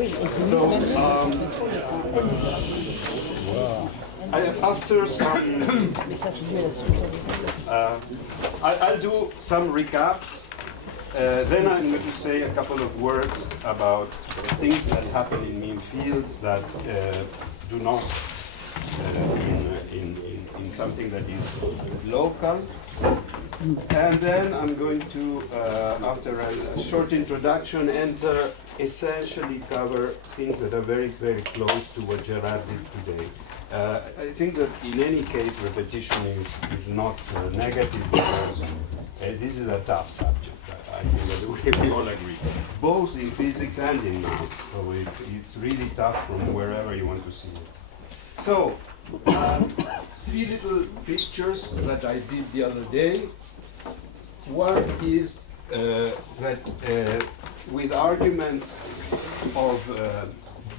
So, after some, I'll do some recaps. Then I'm going to say a couple of words about things that happen in mean field that do not in something that is local. And then I'm going to, after a short introduction, essentially cover things that are very, very close to what Gerard did today. I think that in any case, repetition is not negative because this is a tough subject. I think that we all agree, both in physics and in maths. So it's really tough from wherever you want to see it. So, three little pictures that I did the other day. One is that with arguments of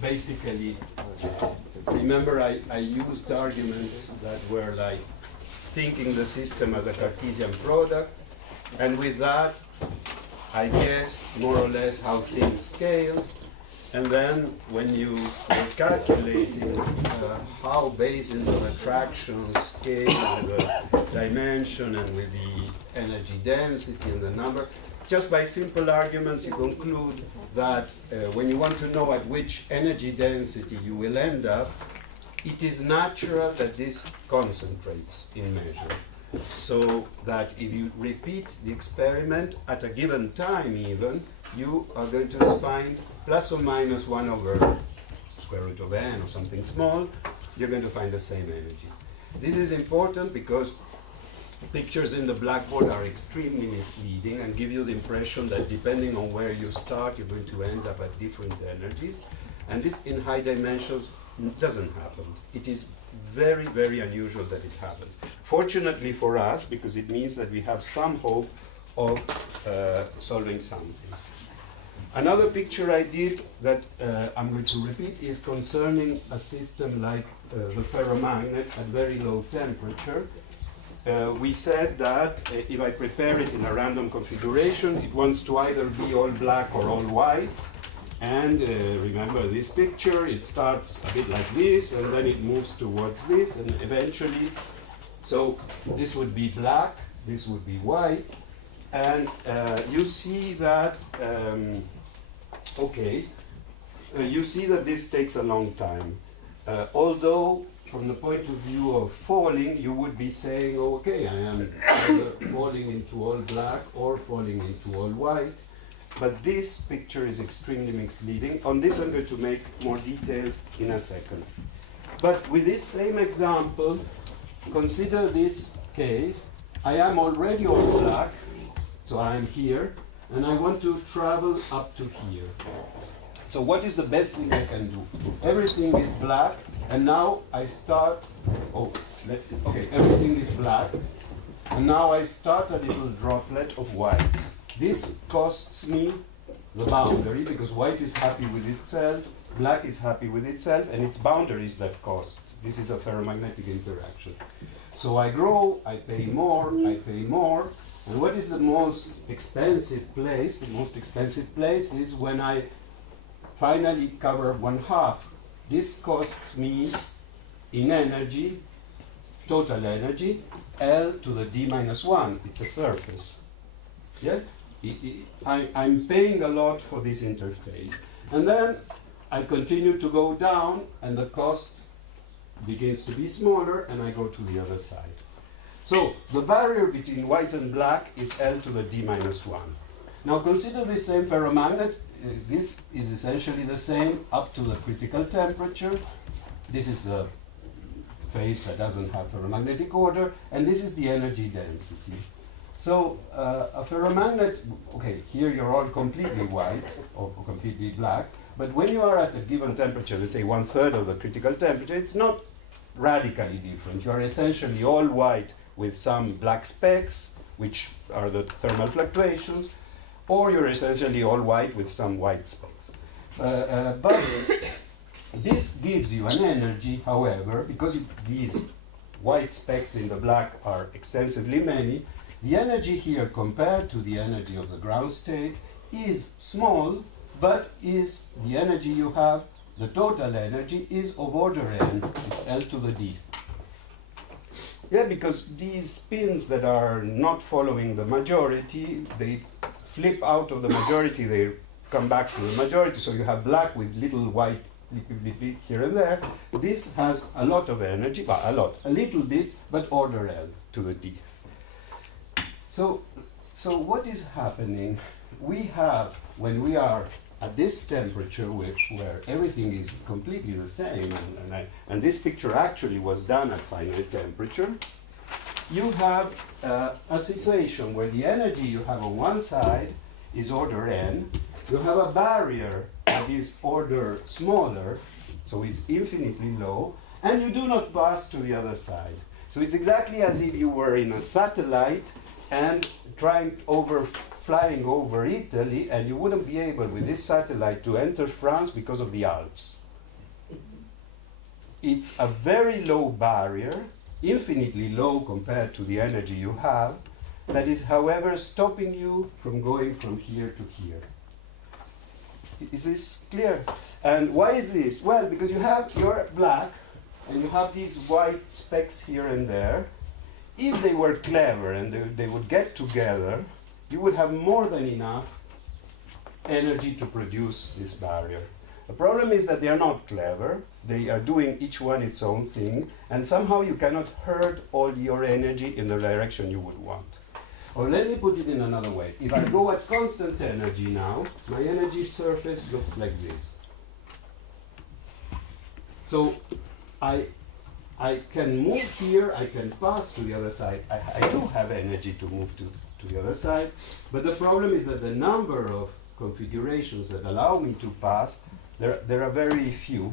basically, remember I used arguments that were like thinking the system as a Cartesian product, and with that I guess more or less how things scaled. And then when you were calculating how bases of attraction scale with the dimension and with the energy density and the number, just by simple arguments you conclude that when you want to know at which energy density you will end up, it is natural that this concentrates in measure. So that if you repeat the experiment at a given time even, you are going to find plus or minus 1 over square root of n or something small, you're going to find the same energy. This is important because pictures in the blackboard are extremely misleading and give you the impression that depending on where you start, you're going to end up at different energies. And this in high dimensions doesn't happen. It is very, very unusual that it happens. Fortunately for us, because it means that we have some hope of solving something. Another picture I did that I'm going to repeat is concerning a system like the ferromagnet at very low temperature. We said that if I prepare it in a random configuration, it wants to either be all black or all white. And remember this picture, it starts a bit like this, and then it moves towards this, and eventually, so this would be black, this would be white, and you see that, you see that this takes a long time. Although, from the point of view of falling, you would be saying, oh, okay, I am either falling into all black or falling into all white. But this picture is extremely misleading. On this I'm going to make more details in a second. But with this same example, consider this case. I am already all black, so I am here, and I want to travel up to here. So what is the best thing I can do? Everything is black, and now I start, everything is black, and now I start a little droplet of white. This costs me the boundary, because white is happy with itself, black is happy with itself, and it's boundaries that cost. This is a ferromagnetic interaction. So I grow, I pay more, and what is the most expensive place? The most expensive place is when I finally cover 1/2. This costs me in energy, total energy, L to the d minus 1. It's a surface. Yeah? I'm paying a lot for this interface. And then I continue to go down, and the cost begins to be smaller, and I go to the other side. So the barrier between white and black is L to the d minus 1. Now consider this same ferromagnet. This is essentially the same up to the critical temperature. This is the phase that doesn't have ferromagnetic order, and this is the energy density. So a ferromagnet, okay, here you're all completely white or completely black, but when you are at a given temperature, let's say 1/3 of the critical temperature, it's not radically different. You are essentially all white with some black specks, which are the thermal fluctuations, or you're essentially all white with some white specks. But this gives you an energy, however, because these white specks in the black are extensively many, the energy here compared to the energy of the ground state is small, but is the energy you have, the total energy, is of order n, it's L to the d. Yeah, because these spins that are not following the majority, they flip out of the majority, they come back to the majority, so you have black with little white here and there. This has a lot of energy, well, a little bit, but order L to the d. So what is happening? We have, when we are at this temperature where everything is completely the same, and this picture actually was done at finite temperature, you have a situation where the energy you have on one side is order n, you have a barrier that is order smaller, so it's infinitely low, and you do not pass to the other side. So it's exactly as if you were in a satellite and flying over Italy, and you wouldn't be able with this satellite to enter France because of the Alps. It's a very low barrier, infinitely low compared to the energy you have, that is, however, stopping you from going from here to here. Is this clear? And why is this? Well, because you're black, and you have these white specks here and there. If they were clever and they would get together, you would have more than enough energy to produce this barrier. The problem is that they are not clever. They are doing each one its own thing, and somehow you cannot herd all your energy in the direction you would want. Or let me put it in another way. If I go at constant energy now, my energy surface looks like this. So I can move here, I can pass to the other side. I do have energy to move to the other side, but the problem is that the number of configurations that allow me to pass, there are very few.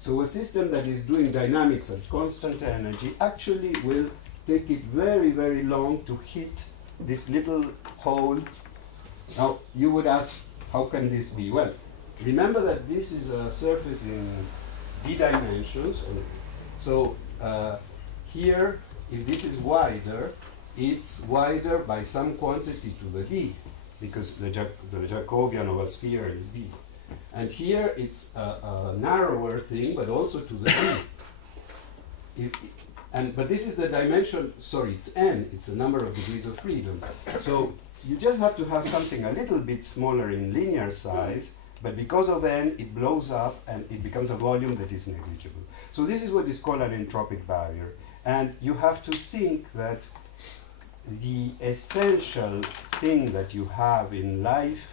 So a system that is doing dynamics at constant energy actually will take it very, very long to hit this little hole. Now, you would ask, how can this be? Well, remember that this is a surface in d dimensions. So here, if this is wider, it's wider by some quantity to the d, because the Jacobian of a sphere is d. And here it's a narrower thing, but also to the d. But this is the dimension, sorry, it's n, it's the number of degrees of freedom. So you just have to have something a little bit smaller in linear size, but because of n, it blows up and it becomes a volume that is negligible. So this is what is called an entropic barrier. And you have to think that the essential thing that you have in life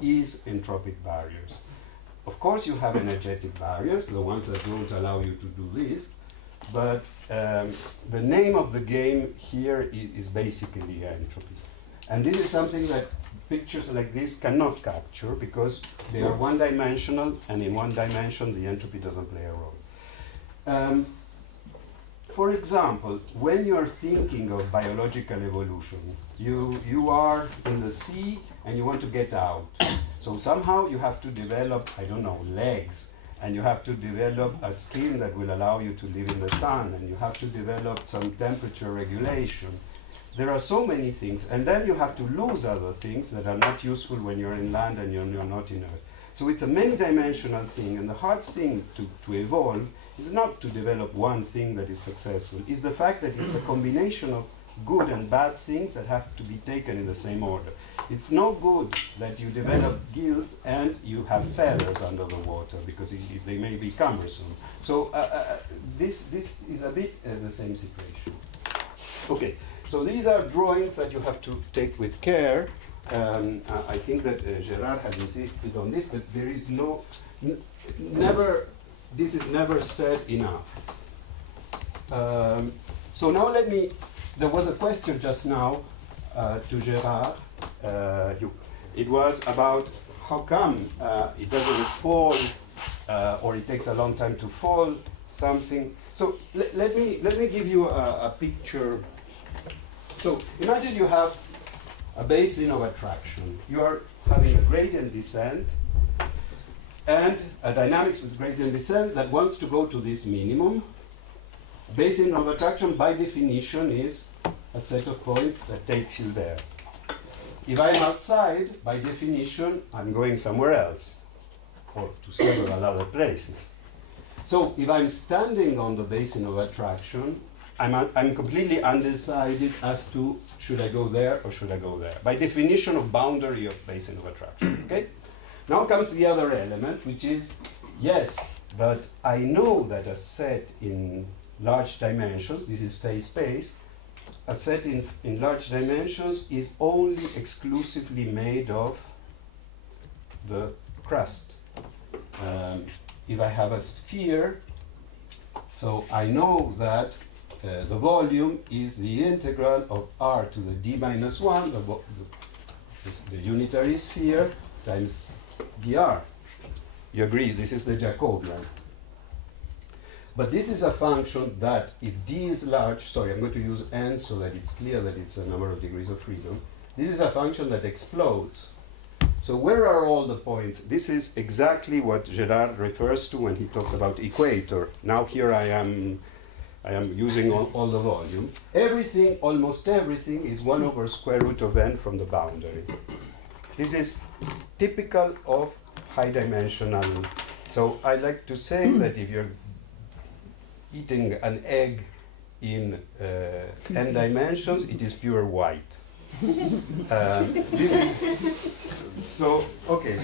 is entropic barriers. Of course, you have energetic barriers, the ones that don't allow you to do this, but the name of the game here is basically entropy. And this is something that pictures like this cannot capture because they are one-dimensional, and in one dimension the entropy doesn't play a role. For example, when you are thinking of biological evolution, you are in the sea and you want to get out. So somehow you have to develop, I don't know, legs, and you have to develop a skin that will allow you to live in the sun, and you have to develop some temperature regulation. There are so many things, and then you have to lose other things that are not useful when you're in land and you're not in Earth. So it's a many-dimensional thing, and the hard thing to evolve is not to develop one thing that is successful. It's the fact that it's a combination of good and bad things that have to be taken in the same order. It's no good that you develop gills and you have feathers under the water, because they may be cumbersome. So this is a bit the same situation. Okay, so these are drawings that you have to take with care. I think that Gerard has insisted on this, but there is this is never said enough. So now there was a question just now to Gerard. It was about how come it doesn't fall, or it takes a long time to fall, something. So let me give you a picture. So imagine you have a basin of attraction. You are having a gradient descent, and a dynamics with gradient descent that wants to go to this minimum. Basin of attraction, by definition, is a set of points that takes you there. If I'm outside, by definition, I'm going somewhere else, or to several other places. So if I'm standing on the basin of attraction, I'm completely undecided as to should I go there or should I go there. By definition of boundary of basin of attraction, okay? Now comes the other element, which is, yes, but I know that a set in large dimensions, this is phase space, a set in large dimensions is only exclusively made of the crust. If I have a sphere, so I know that the volume is the integral of r to the d minus 1, the unitary sphere, times dr. You agree, this is the Jacobian. But this is a function that if d is large, sorry, I'm going to use n so that it's clear that it's a number of degrees of freedom. This is a function that explodes. So where are all the points? This is exactly what Gerard refers to when he talks about equator. Now here I am using all the volume. Everything, almost everything, is 1 over square root of n from the boundary. This is typical of high dimensional. So I like to say that if you're eating an egg in n dimensions, it is pure white. So okay.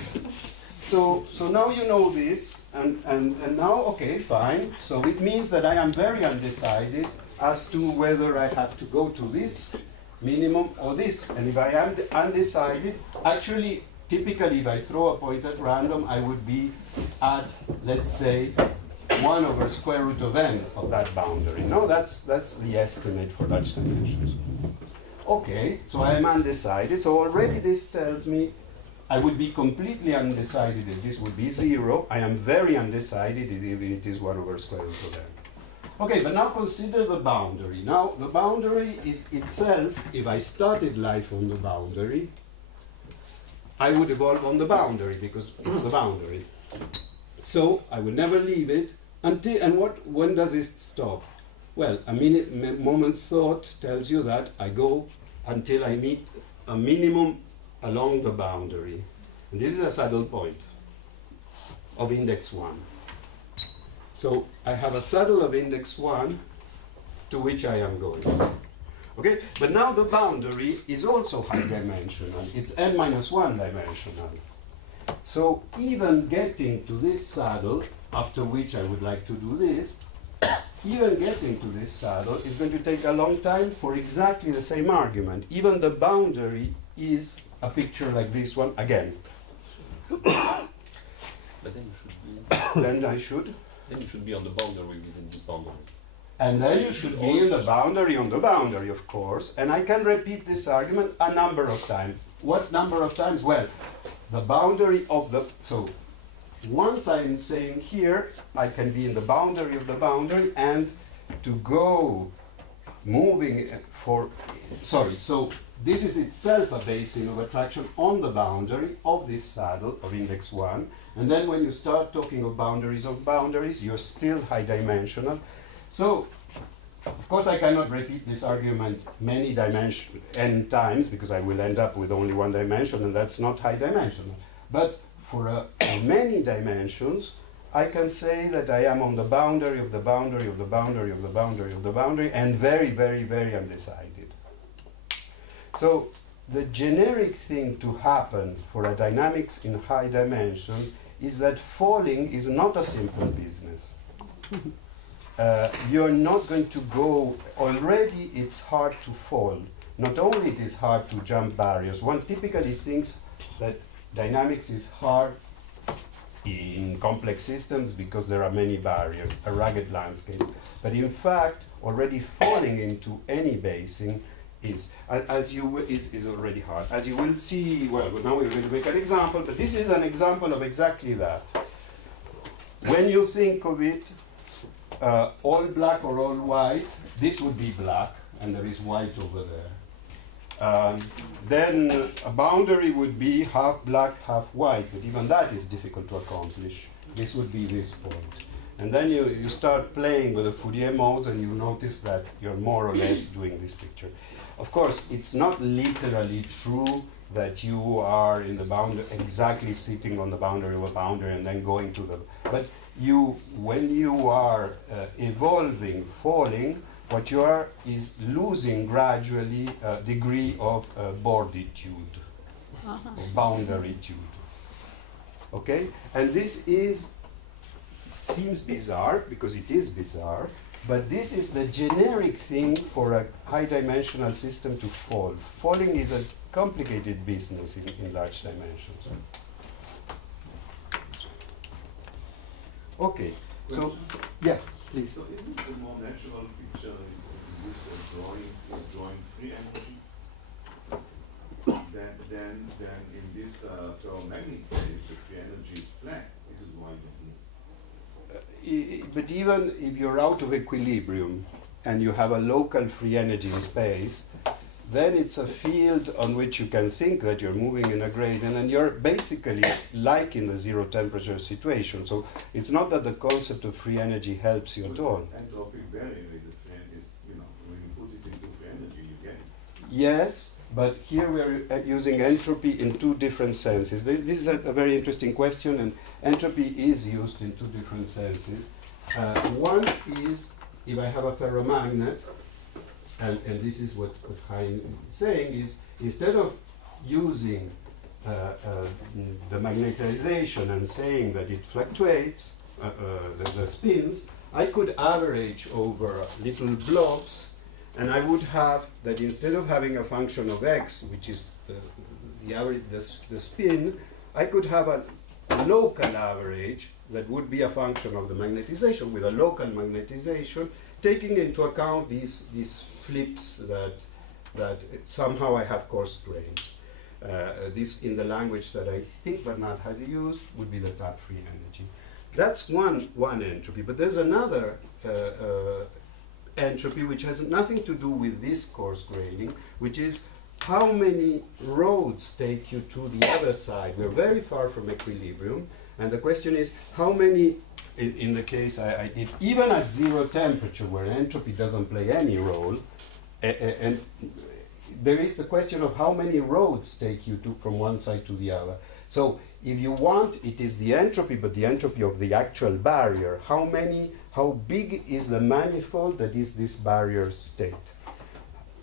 So now you know this, and now, okay, fine. So it means that I am very undecided as to whether I have to go to this minimum or this. And if I am undecided, actually, typically, if I throw a point at random, I would be at, let's say, 1 over square root of n of that boundary. No, that's the estimate for large dimensions. Okay, so I am undecided. So already this tells me I would be completely undecided if this would be 0. I am very undecided if it is 1 over square root of n. Okay, but now consider the boundary. Now, the boundary is itself, if I started life on the boundary, I would evolve on the boundary because it's the boundary. So I will never leave it until, and when does it stop? Well, moment's thought tells you that I go until I meet a minimum along the boundary. And this is a saddle point of index 1. So I have a saddle of index 1 to which I am going. Okay, but now the boundary is also high dimensional. It's n minus 1 dimensional. So even getting to this saddle, after which I would like to do this, even getting to this saddle is going to take a long time for exactly the same argument. Even the boundary is a picture like this one again. But then you should be. Then I should. Then you should be on the boundary within this boundary. And then you should be in the boundary on the boundary, of course. And I can repeat this argument a number of times. What number of times? Well, the boundary of the. So once I'm saying here, I can be in the boundary of the boundary and to go moving for. Sorry, so this is itself a basin of attraction on the boundary of this saddle of index 1. And then when you start talking of boundaries, you're still high dimensional. So, of course, I cannot repeat this argument many n times because I will end up with only one dimension, and that's not high dimensional. But for many dimensions, I can say that I am on the boundary of the boundary of the boundary of the boundary of the boundary, and very, very, very undecided. So the generic thing to happen for a dynamics in high dimension is that falling is not a simple business. You're not going to go, already it's hard to fall. Not only it is hard to jump barriers, one typically thinks that dynamics is hard in complex systems because there are many barriers, a rugged landscape. But in fact, already falling into any basin is already hard. As you will see, well, now we're going to make an example, but this is an example of exactly that. When you think of it, all black or all white, this would be black, and there is white over there. Then a boundary would be half black, half white, but even that is difficult to accomplish. This would be this point. And then you start playing with the Fourier modes, and you notice that you're more or less doing this picture. Of course, it's not literally true that you are in the boundary, exactly sitting on the boundary of a boundary and then going to the, but when you are evolving, falling, what you are is losing gradually a degree of borditude, boundarytude. Okay? And this seems bizarre, because it is bizarre, but this is the generic thing for a high-dimensional system to fall. Falling is a complicated business in large dimensions. Okay, so, yeah, please. So isn't the more natural picture in this drawing free energy than in this ferromagnetic case, the free energy is flat? This is why But even if you're out of equilibrium and you have a local free energy in space, then it's a field on which you can think that you're moving in a gradient, and you're basically like in the zero temperature situation. So it's not that the concept of free energy helps you at all. Entropic barrier is, when you put it into free energy, you get it. Yes, but here we're using entropy in two different senses. This is a very interesting question, and entropy is used in two different senses. One is, if I have a ferromagnet, and this is what Hein is saying, is instead of using the magnetization and saying that it fluctuates, the spins, I could average over little blobs, and I would have that instead of having a function of x, which is the average, the spin, I could have a local average that would be a function of the magnetization with a local magnetization, taking into account these flips that somehow I have coarse-grained. This, in the language that I think Bernard has used, would be the tap-free energy. That's one entropy, but there's another entropy which has nothing to do with this coarse graining, which is how many roads take you to the other side. We're very far from equilibrium, and the question is how many, in the case I did, even at zero temperature where entropy doesn't play any role, and there is the question of how many roads take you from one side to the other. So if you want, it is the entropy, but the entropy of the actual barrier. How big is the manifold that is this barrier state?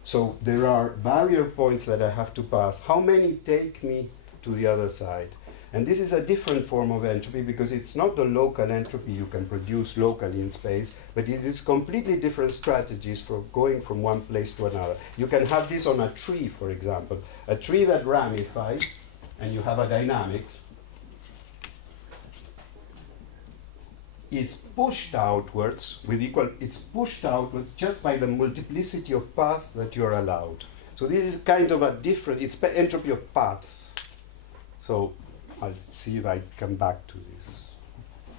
So there are barrier points that I have to pass. How many take me to the other side? And this is a different form of entropy because it's not the local entropy you can produce locally in space, but it is completely different strategies for going from one place to another. You can have this on a tree, for example. A tree that ramifies, and you have a dynamics, is pushed outwards with it's pushed outwards just by the multiplicity of paths that you're allowed. So this is kind of a different, it's entropy of paths. So I'll see if I come back to this.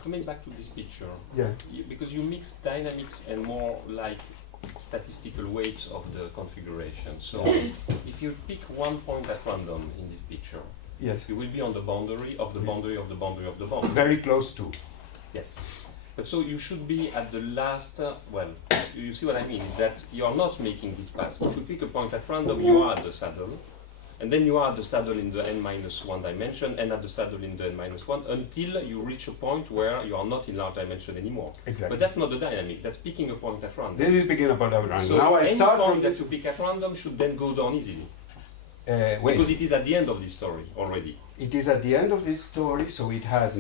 Coming back to this picture, Yeah. Because you mix dynamics and more like statistical weights of the configuration. So if you pick one point at random in this picture, Yes. you will be on the boundary of the boundary of the boundary of the boundary. Very close to. Yes. But so you should be at the last, well, you see what I mean, is that you are not making this pass. If you pick a point at random, you are at the saddle, and then you are at the saddle in the n-1 dimension, and at the saddle in the n-1, until you reach a point where you are not in large dimension anymore. Exactly. But that's not the dynamics, that's picking a point at random. This is picking up at random. So now I any start point from that this. you pick at random should then go down easily. Wait. Because it is at the end of this story already. It is at the end of this story, so it has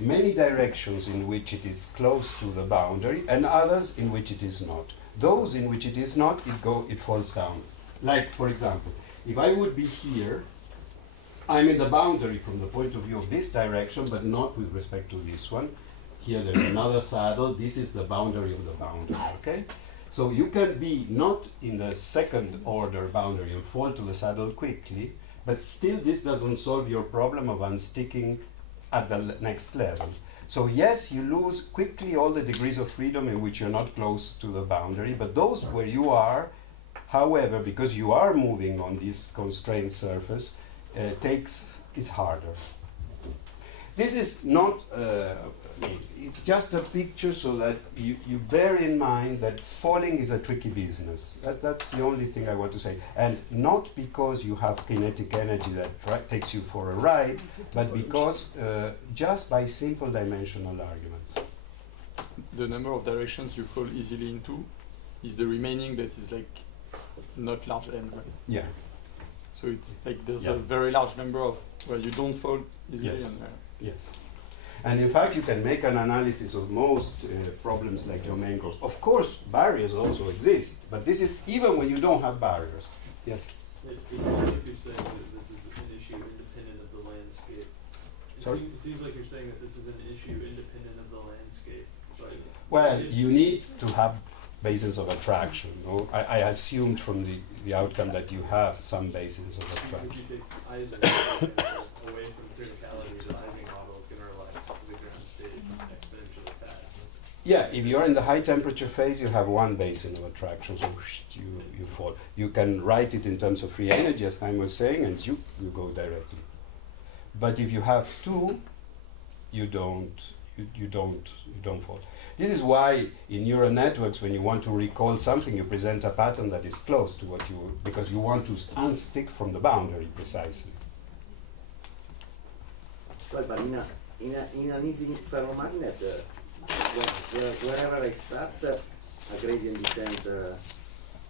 many directions in which it is close to the boundary, and others in which it is not. Those in which it is not, it falls down. Like, for example, if I would be here, I'm in the boundary from the point of view of this direction, but not with respect to this one. Here there's another saddle. This is the boundary of the boundary, okay? So you can be not in the second order boundary and fall to the saddle quickly, but still this doesn't solve your problem of unsticking at the next level. So yes, you lose quickly all the degrees of freedom in which you're not close to the boundary, but those where you are, however, because you are moving on this constrained surface, it's harder. This is not, it's just a picture so that you bear in mind that falling is a tricky business. That's the only thing I want to say. And not because you have kinetic energy that takes you for a ride, but because just by simple dimensional arguments. The number of directions you fall easily into is the remaining that is like not large n, right? Yeah. So it's like there's Yeah. a very large number of where you don't fall easily. Yes. And, Yes. And in fact, you can make an analysis of most problems like domain growth. Of course, barriers also exist, but this is even when you don't have barriers. Yes? It seems like you're saying that this is an issue independent of the landscape. Sorry? It seems like you're saying that this is an issue independent of the landscape. But Well, you need to have basins of attraction. No? I assumed from the outcome that you have some basins of if attraction. you take Ising away from criticality, the Ising model is going to relax to the ground state exponentially fast. Yeah, if you're in the high temperature phase, you have one basin of attraction, so you fall. You can write it in terms of free energy, as Chaim was saying, and you go directly. But if you have two, you don't fall. This is why in neural networks, when you want to recall something, you present a pattern that is close to what you, because you want to unstick from the boundary precisely. Well, but in an easy ferromagnet, wherever I start, a gradient descent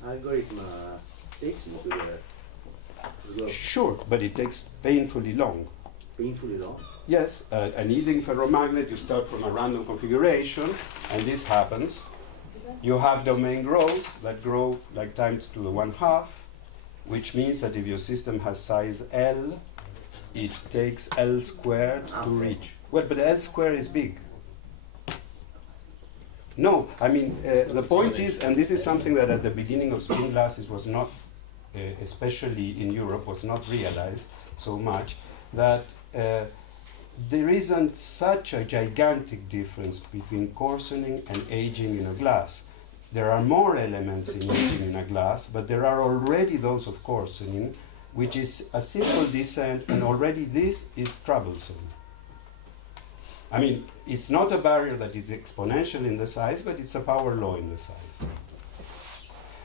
algorithm takes me to the Sure, but it takes painfully long. painfully long. Yes, an easing ferromagnet, you start from a random configuration, and this happens. You have domain growths that grow like times to the 1/2, which means that if your system has size L, it takes L squared to reach. Well, but L squared is big. No, I mean, the point is, and this is something that at the beginning of spin glasses was not, especially in Europe, was not realized so much, that there isn't such a gigantic difference between coarsening and aging in a glass. There are more elements in aging in a glass, but there are already those of coarsening, which is a simple descent, and already this is troublesome. I mean, it's not a barrier that is exponential in the size, but it's a power law in the size.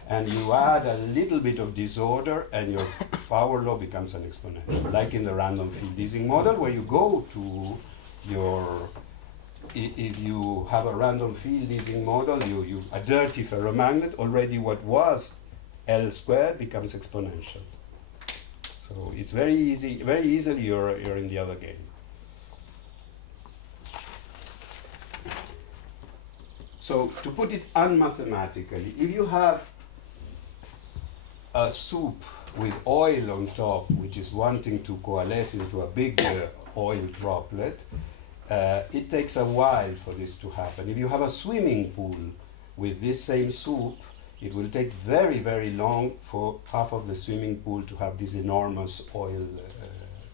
And you add a little bit of disorder, and your power law becomes an exponential, like in the random field easing model, where you go to your, if you have a random field easing model, you a dirty ferromagnet, already what was L squared becomes exponential. So it's very easy, very easily you're in the other game. So to put it unmathematically, if you have a soup with oil on top, which is wanting to coalesce into a big oil droplet, it takes a while for this to happen. If you have a swimming pool with this same soup, it will take very, very long for half of the swimming pool to have this enormous oil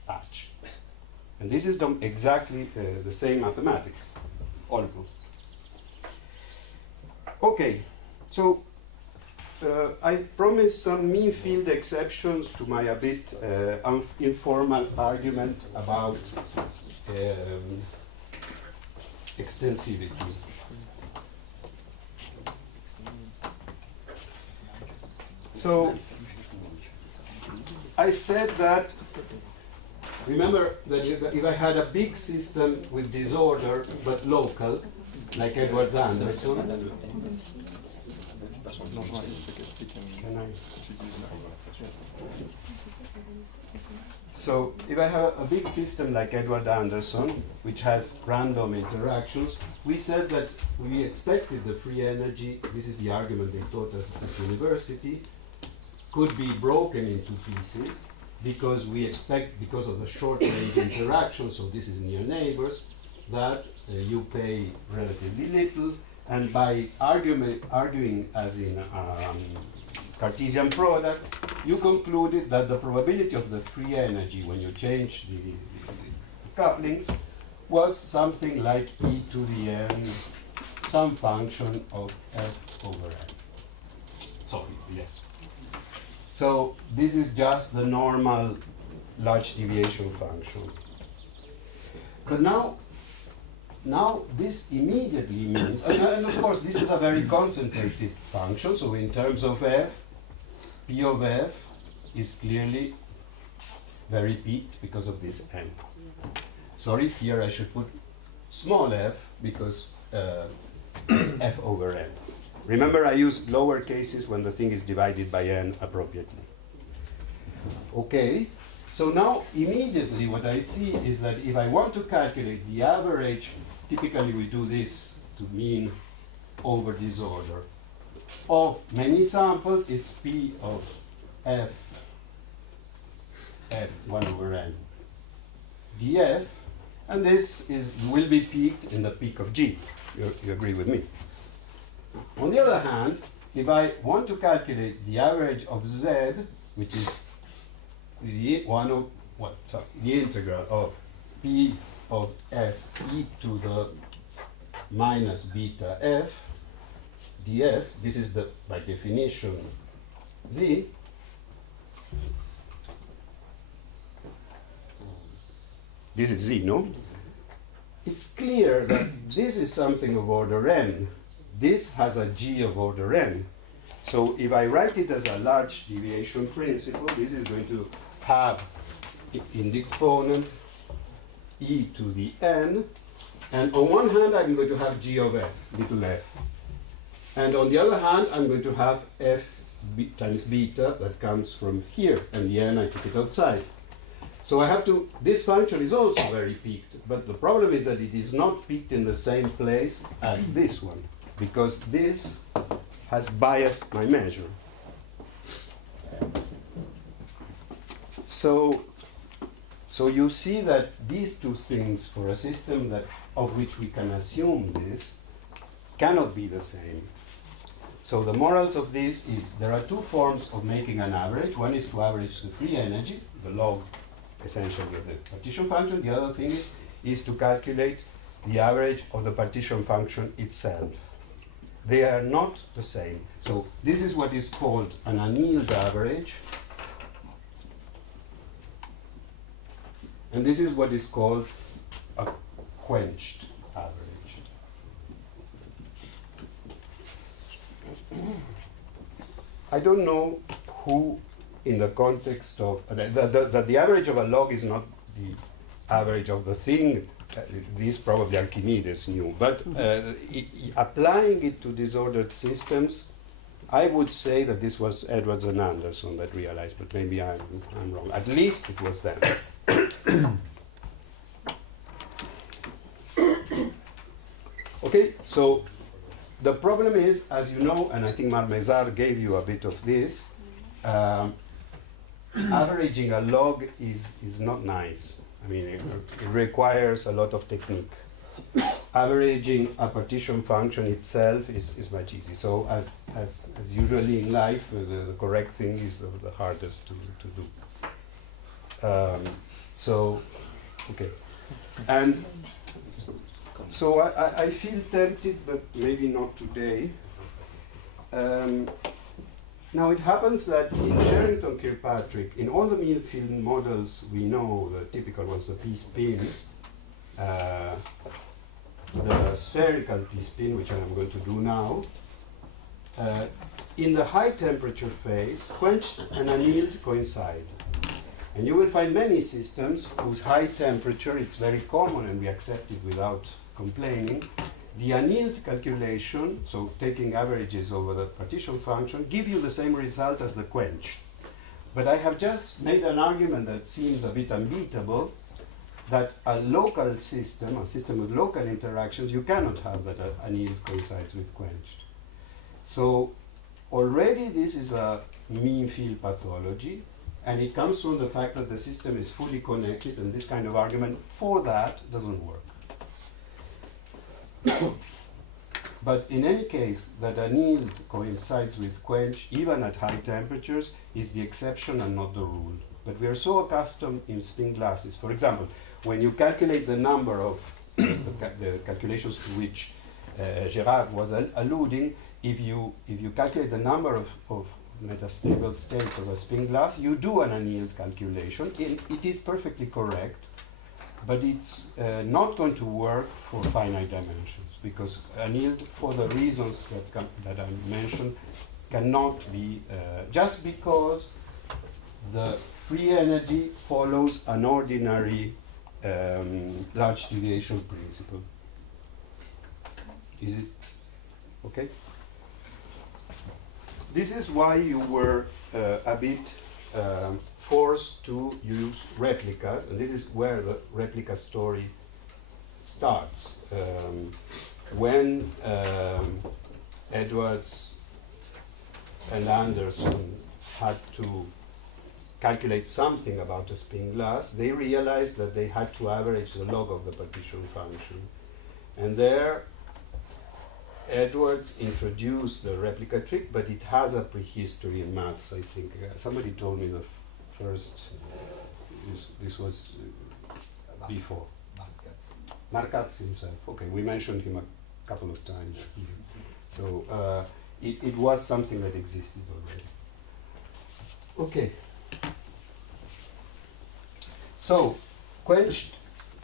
patch. And this is exactly the same mathematics, all good. Okay, so I promised some mean field exceptions to my a bit informal arguments about extensivity. So I said that, remember that if I had a big system with disorder but local, like Edwards Anderson, can I? So if I have a big system like Edward Anderson, which has random interactions, we said that we expected the free energy, this is the argument they taught us at university, could be broken into pieces because we expect, because of the short range interaction, so this is near neighbors, that you pay relatively little, and by arguing as in Cartesian product, you concluded that the probability of the free energy when you change the couplings was something like e to the n, some function of f over n. Sorry, yes. So this is just the normal large deviation function. But now now this immediately means, and of course this is a very concentrated function, so in terms of f, p of f is clearly very peaked because of this n. Sorry, here I should put small f because it's f over n. Remember, I use lower cases when the thing is divided by n appropriately. Okay, so now immediately what I see is that if I want to calculate the average, typically we do this to mean over disorder of many samples, it's p of f 1 over n df, and this will be peaked in the peak of g. You agree with me? On the other hand, if I want to calculate the average of z, which is the integral of p of f e to the minus beta f df, this is the, by definition, z. This is z, no? It's clear that this is something of order n. This has a g of order n. So if I write it as a large deviation principle, this is going to have in the exponent e to the n, and on one hand I'm going to have g of f, little f, and on the other hand I'm going to have f times beta that comes from here, and the n I took it outside. So I have to, this function is also very peaked, but the problem is that it is not peaked in the same place as this one, because this has biased my measure. So you see that these two things for a system that of which we can assume this cannot be the same. So the morals of this is there are two forms of making an average. One is to average the free energy, the log essentially of the partition function. The other thing is to calculate the average of the partition function itself. They are not the same. So this is what is called an annealed average, and this is what is called a quenched average. I don't know who, in the context of the average of a log is not the average of the thing. This probably Archimedes knew, but applying it to disordered systems, I would say that this was Edwards and Anderson that realized, but maybe I'm wrong. At least it was them. Okay, so the problem is, as you know, and I think Marmezar gave you a bit of this, averaging a log is not nice. I mean, it requires a lot of technique. Averaging a partition function itself is much easier. So as usually in life, the correct thing is the hardest to do. Okay. And so I feel tempted, but maybe not today. Now it happens that in Sherrington-Kirkpatrick, in all the mean field models we know, the typical was the p-spin, the spherical p-spin, which I'm going to do now, in the high temperature phase, quenched and annealed coincide. And you will find many systems whose high temperature, it's very common and we accept it without complaining. The annealed calculation, so taking averages over the partition function, give you the same result as the quenched. But I have just made an argument that seems a bit unbeatable, that a local system, a system with local interactions, you cannot have that annealed coincides with quenched. So already this is a mean field pathology, and it comes from the fact that the system is fully connected, and this kind of argument for that doesn't work. But in any case, that annealed coincides with quench, even at high temperatures, is the exception and not the rule. But we are so accustomed in spin glasses. For example, when you calculate the number of the calculations to which Gerard was alluding, if you calculate the number of metastable states of a spin glass, you do an annealed calculation. It is perfectly correct. but it's not going to work for finite dimensions because annealed, for the reasons that I mentioned, cannot be just because the free energy follows an ordinary large deviation principle. Is it okay? This is why you were a bit forced to use replicas, and this is where the replica story starts. When Edwards and Anderson had to calculate something about a spin glass, they realized that they had to average the log of the partition function. And there, Edwards introduced the replica trick, but it has a prehistory in maths, I think. Somebody told me the first, this was before. Markatz himself. Okay, we mentioned him a couple of times here. So it was something that existed already. Okay. So, quenched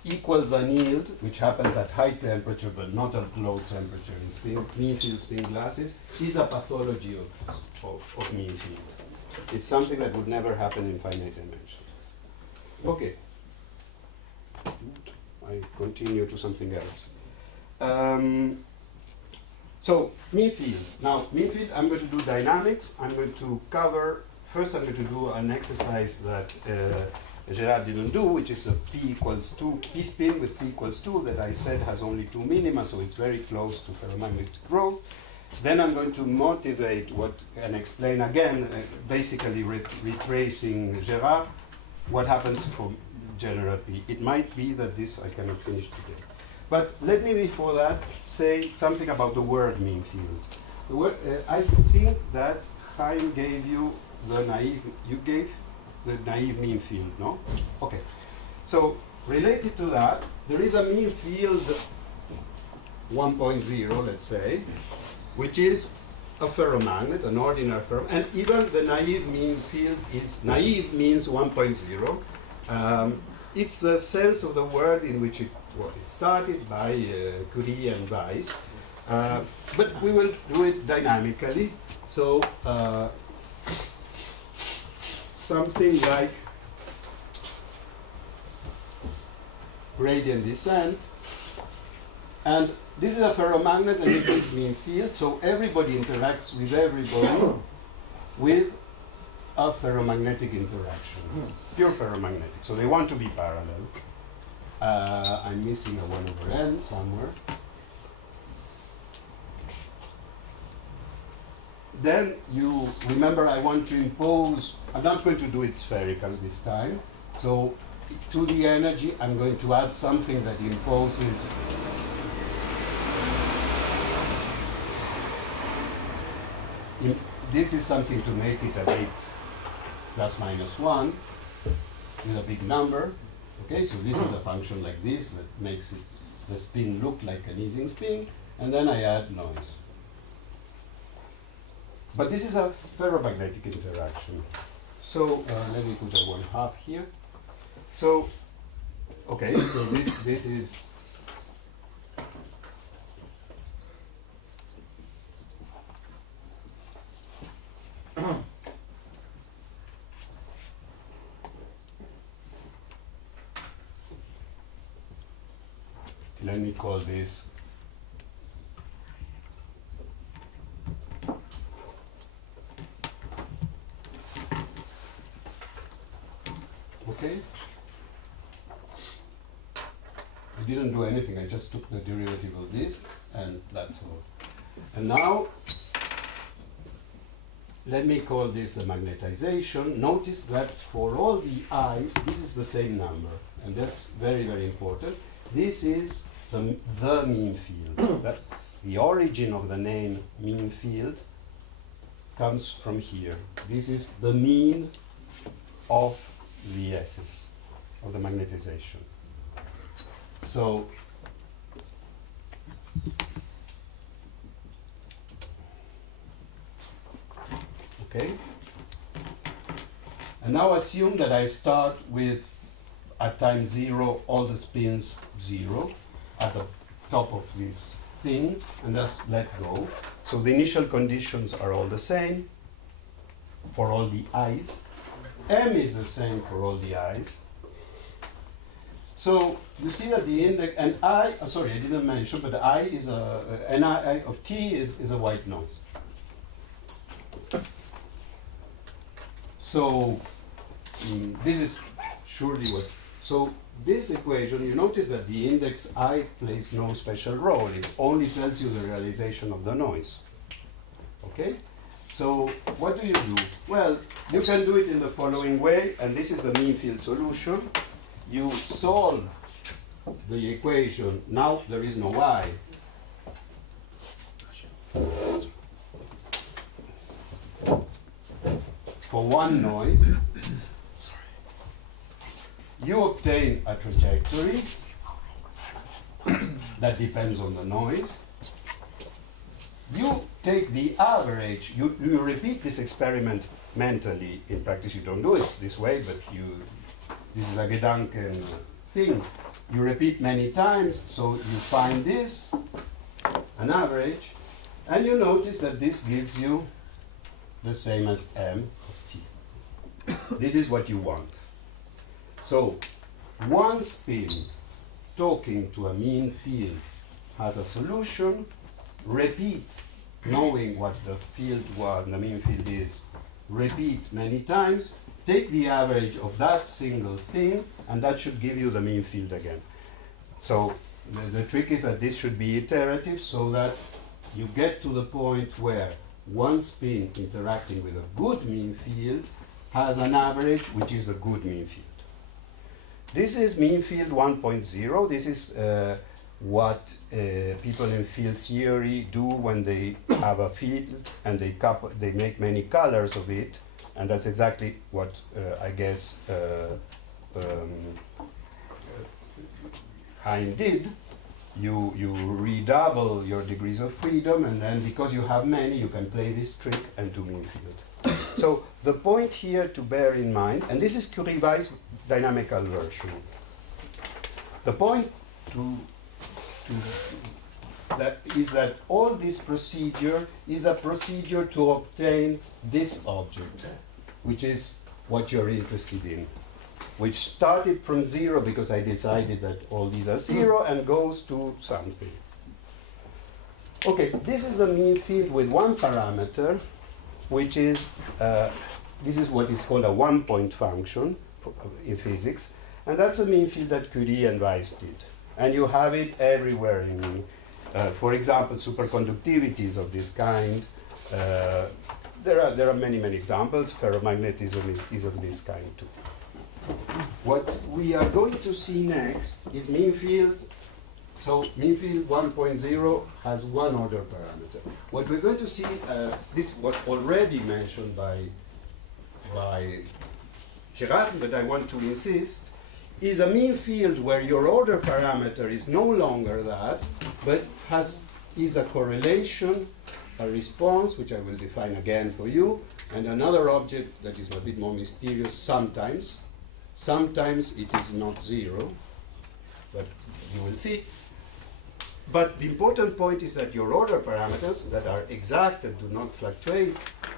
equals annealed, which happens at high temperature but not at low temperature in mean field spin glasses, is a pathology of mean field. It's something that would never happen in finite dimensions. Okay. I continue to something else. So, mean field. Now, mean field, I'm going to do dynamics. I'm going to cover, first I'm going to do an exercise that Gerard didn't do, which is a P equals 2, P spin with P equals 2 that I said has only 2 minima, so it's very close to ferromagnetic growth. Then I'm going to motivate and explain again, basically retracing Gerard, what happens for general P. It might be that this I cannot finish today. But let me before that say something about the word mean field. The word, I think that Chaim gave you the naive, you gave the naive mean field, no? Okay. So related to that, there is a mean field 1.0, let's say, which is a ferromagnet, an ordinary ferromagnet, and even the naive mean field is, naive means 1.0. It's the sense of the word in which it was started by Curie and Weiss. But we will do it dynamically. So something like gradient descent. And this is a ferromagnet and it is mean field, so everybody interacts with everybody with a ferromagnetic interaction, pure ferromagnetic. So they want to be parallel. I'm missing a 1/n somewhere. Then you remember I want to impose, I'm not going to do it spherical this time. So to the energy, I'm going to add something that imposes this is something to make it a bit plus minus 1 with a big number. Okay, so this is a function like this that makes it, the spin look like an Ising spin, and then I add noise. But this is a ferromagnetic interaction. So let me put a 1/2 here. So, okay, so this is let me call this okay. I didn't do anything, I just took the derivative of this, and that's all. And now, let me call this the magnetization. Notice that for all the i's, this is the same number, and that's very, very important. This is the mean field. That the origin of the name mean field comes from here. This is the mean of the S's, of the magnetization. So, okay. And now assume that I start with at time 0 all the spins 0 at the top of this thing, and that's let go. So the initial conditions are all the same for all the i's. M is the same for all the i's. So you see that the index, and I, sorry, I didn't mention, but I is an I of t is a white noise. So this is surely what, so this equation, you notice that the index I plays no special role. It only tells you the realization of the noise. Okay? So what do you do? Well, you can do it in the following way, and this is the mean field solution. You solve the equation. Now there is no y. For one noise, you obtain a trajectory that depends on the noise. You take the average, you repeat this experiment mentally. In practice you don't do it this way, but this is a Gedanken thing. You repeat many times, so you find this, an average, and you notice that this gives you the same as m of t. This is what you want. So one spin talking to a mean field has a solution. Repeat, knowing what the field was, the mean field is. Repeat many times. Take the average of that single thing, and that should give you the mean field again. So the trick is that this should be iterative, so that you get to the point where one spin interacting with a good mean field has an average which is a good mean field. This is mean field 1.0. This is what people in field theory do when they have a field and they make many colors of it, and that's exactly what I guess Hein did. You redouble your degrees of freedom, and then because you have many, you can play this trick and do mean field. So the point here to bear in mind, and this is Curie-Weiss dynamical version. The point that is that all this procedure is a procedure to obtain this object, which is what you're interested in, which started from 0 because I decided that all these are 0 and goes to something. Okay, this is the mean field with one parameter, which is, this is what is called a one-point function in physics, and that's the mean field that Curie and Weiss did. And you have it everywhere in, for example, superconductivities of this kind. There are many examples. Ferromagnetism is of this kind too. What we are going to see next is mean field. So mean field 1.0 has one order parameter. What we're going to see, this was already mentioned by Gerard, but I want to insist, is a mean field where your order parameter is no longer that, but is a correlation, a response, which I will define again for you, and another object that is a bit more mysterious sometimes. Sometimes it is not 0, but you will see. But the important point is that your order parameters that are exact and do not fluctuate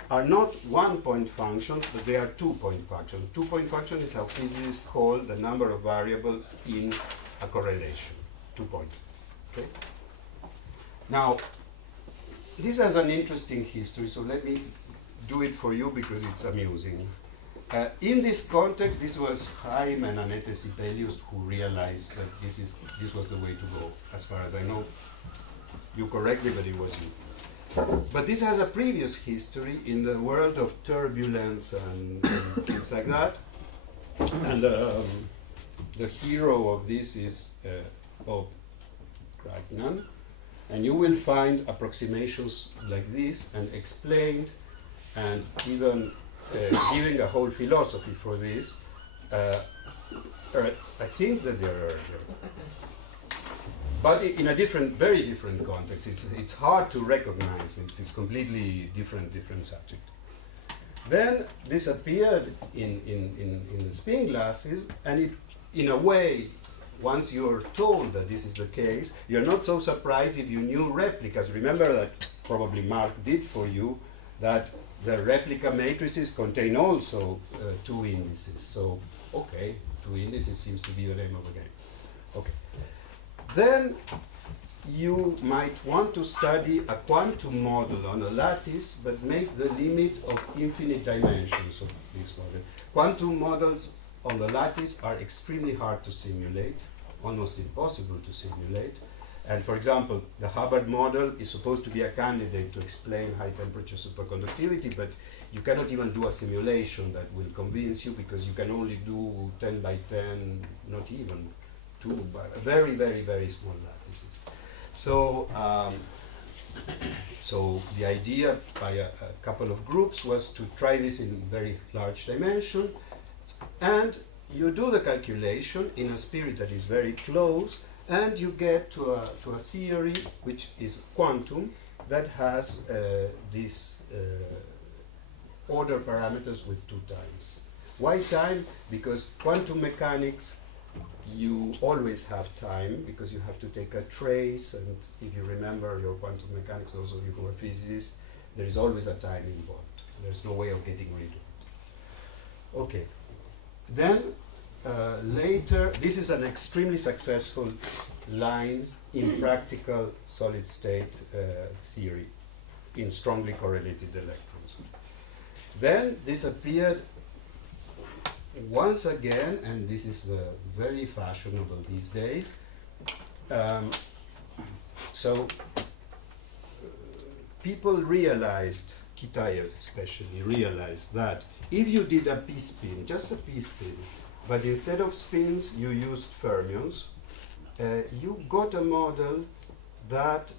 are not one-point functions, but they are two-point functions. Two-point function is how physicists call the number of variables in a correlation. 2 point. Okay? Now, this has an interesting history, so let me do it for you because it's amusing. In this context, this was Chaim and Annette Sibelius who realized that this was the way to go. As far as I know, you correctly, but it was you. But this has a previous history in the world of turbulence and things like that. And the hero of this is Bob Kragnan. And you will find approximations like this and explained and even giving a whole philosophy for this. I think that they're earlier. But in a very different context. It's hard to recognize it. It's completely different subject. Then this appeared in the spin glasses, and in a way, once you're told that this is the case, you're not so surprised if you knew replicas. Remember that probably Mark did for you, that the replica matrices contain also two indices. So, okay, two indices seems to be the name of the game. Okay. Then you might want to study a quantum model on a lattice, but make the limit of infinite dimensions of this model. Quantum models on the lattice are extremely hard to simulate, almost impossible to simulate. And for example, the Hubbard model is supposed to be a candidate to explain high temperature superconductivity, but you cannot even do a simulation that will convince you, because you can only do 10 by 10, not even 2, but very, very, very small lattices. So, so the idea by a couple of groups was to try this in very large dimension, and you do the calculation in a spirit that is very close, and you get to a theory which is quantum, that has these order parameters with 2 times. Why time? Because quantum mechanics, you always have time, because you have to take a trace, and if you remember your quantum mechanics, those of you who are physicists, there is always a time involved. There's no way of getting rid of it. Okay. Then later, this is an extremely successful line in practical solid state theory in strongly correlated electrons. Then this appeared once again, and this is very fashionable these days. So people realized, Kitaev especially, realized that if you did a p-spin, just a p-spin, but instead of spins you used fermions, you got a model that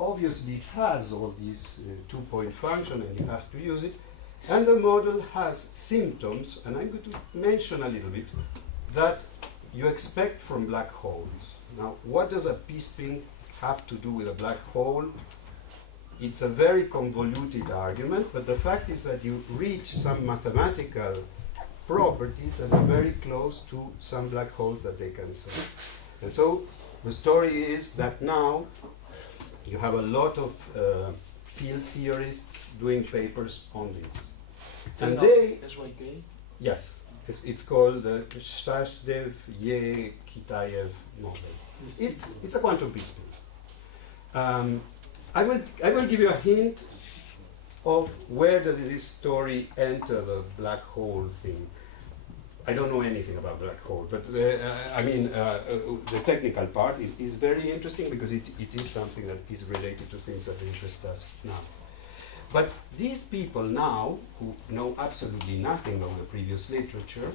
obviously has all these 2-point function, and you have to use it. And the model has symptoms, and I'm going to mention a little bit, that you expect from black holes. Now, what does a p-spin have to do with a black hole? It's a very convoluted argument, but the fact is that you reach some mathematical properties that are very close to some black holes that they can solve. And so the story is that now you have a lot of field theorists doing papers on this. And they, SYK? yes, it's called the Shashdev-Ye-Kitaev model. It's a quantum p-spin. I will give you a hint of where does this story enter the black hole thing. I don't know anything about black hole, but I mean, the technical part is very interesting, because it is something that is related to things that interest us now. But these people now, who know absolutely nothing of the previous literature,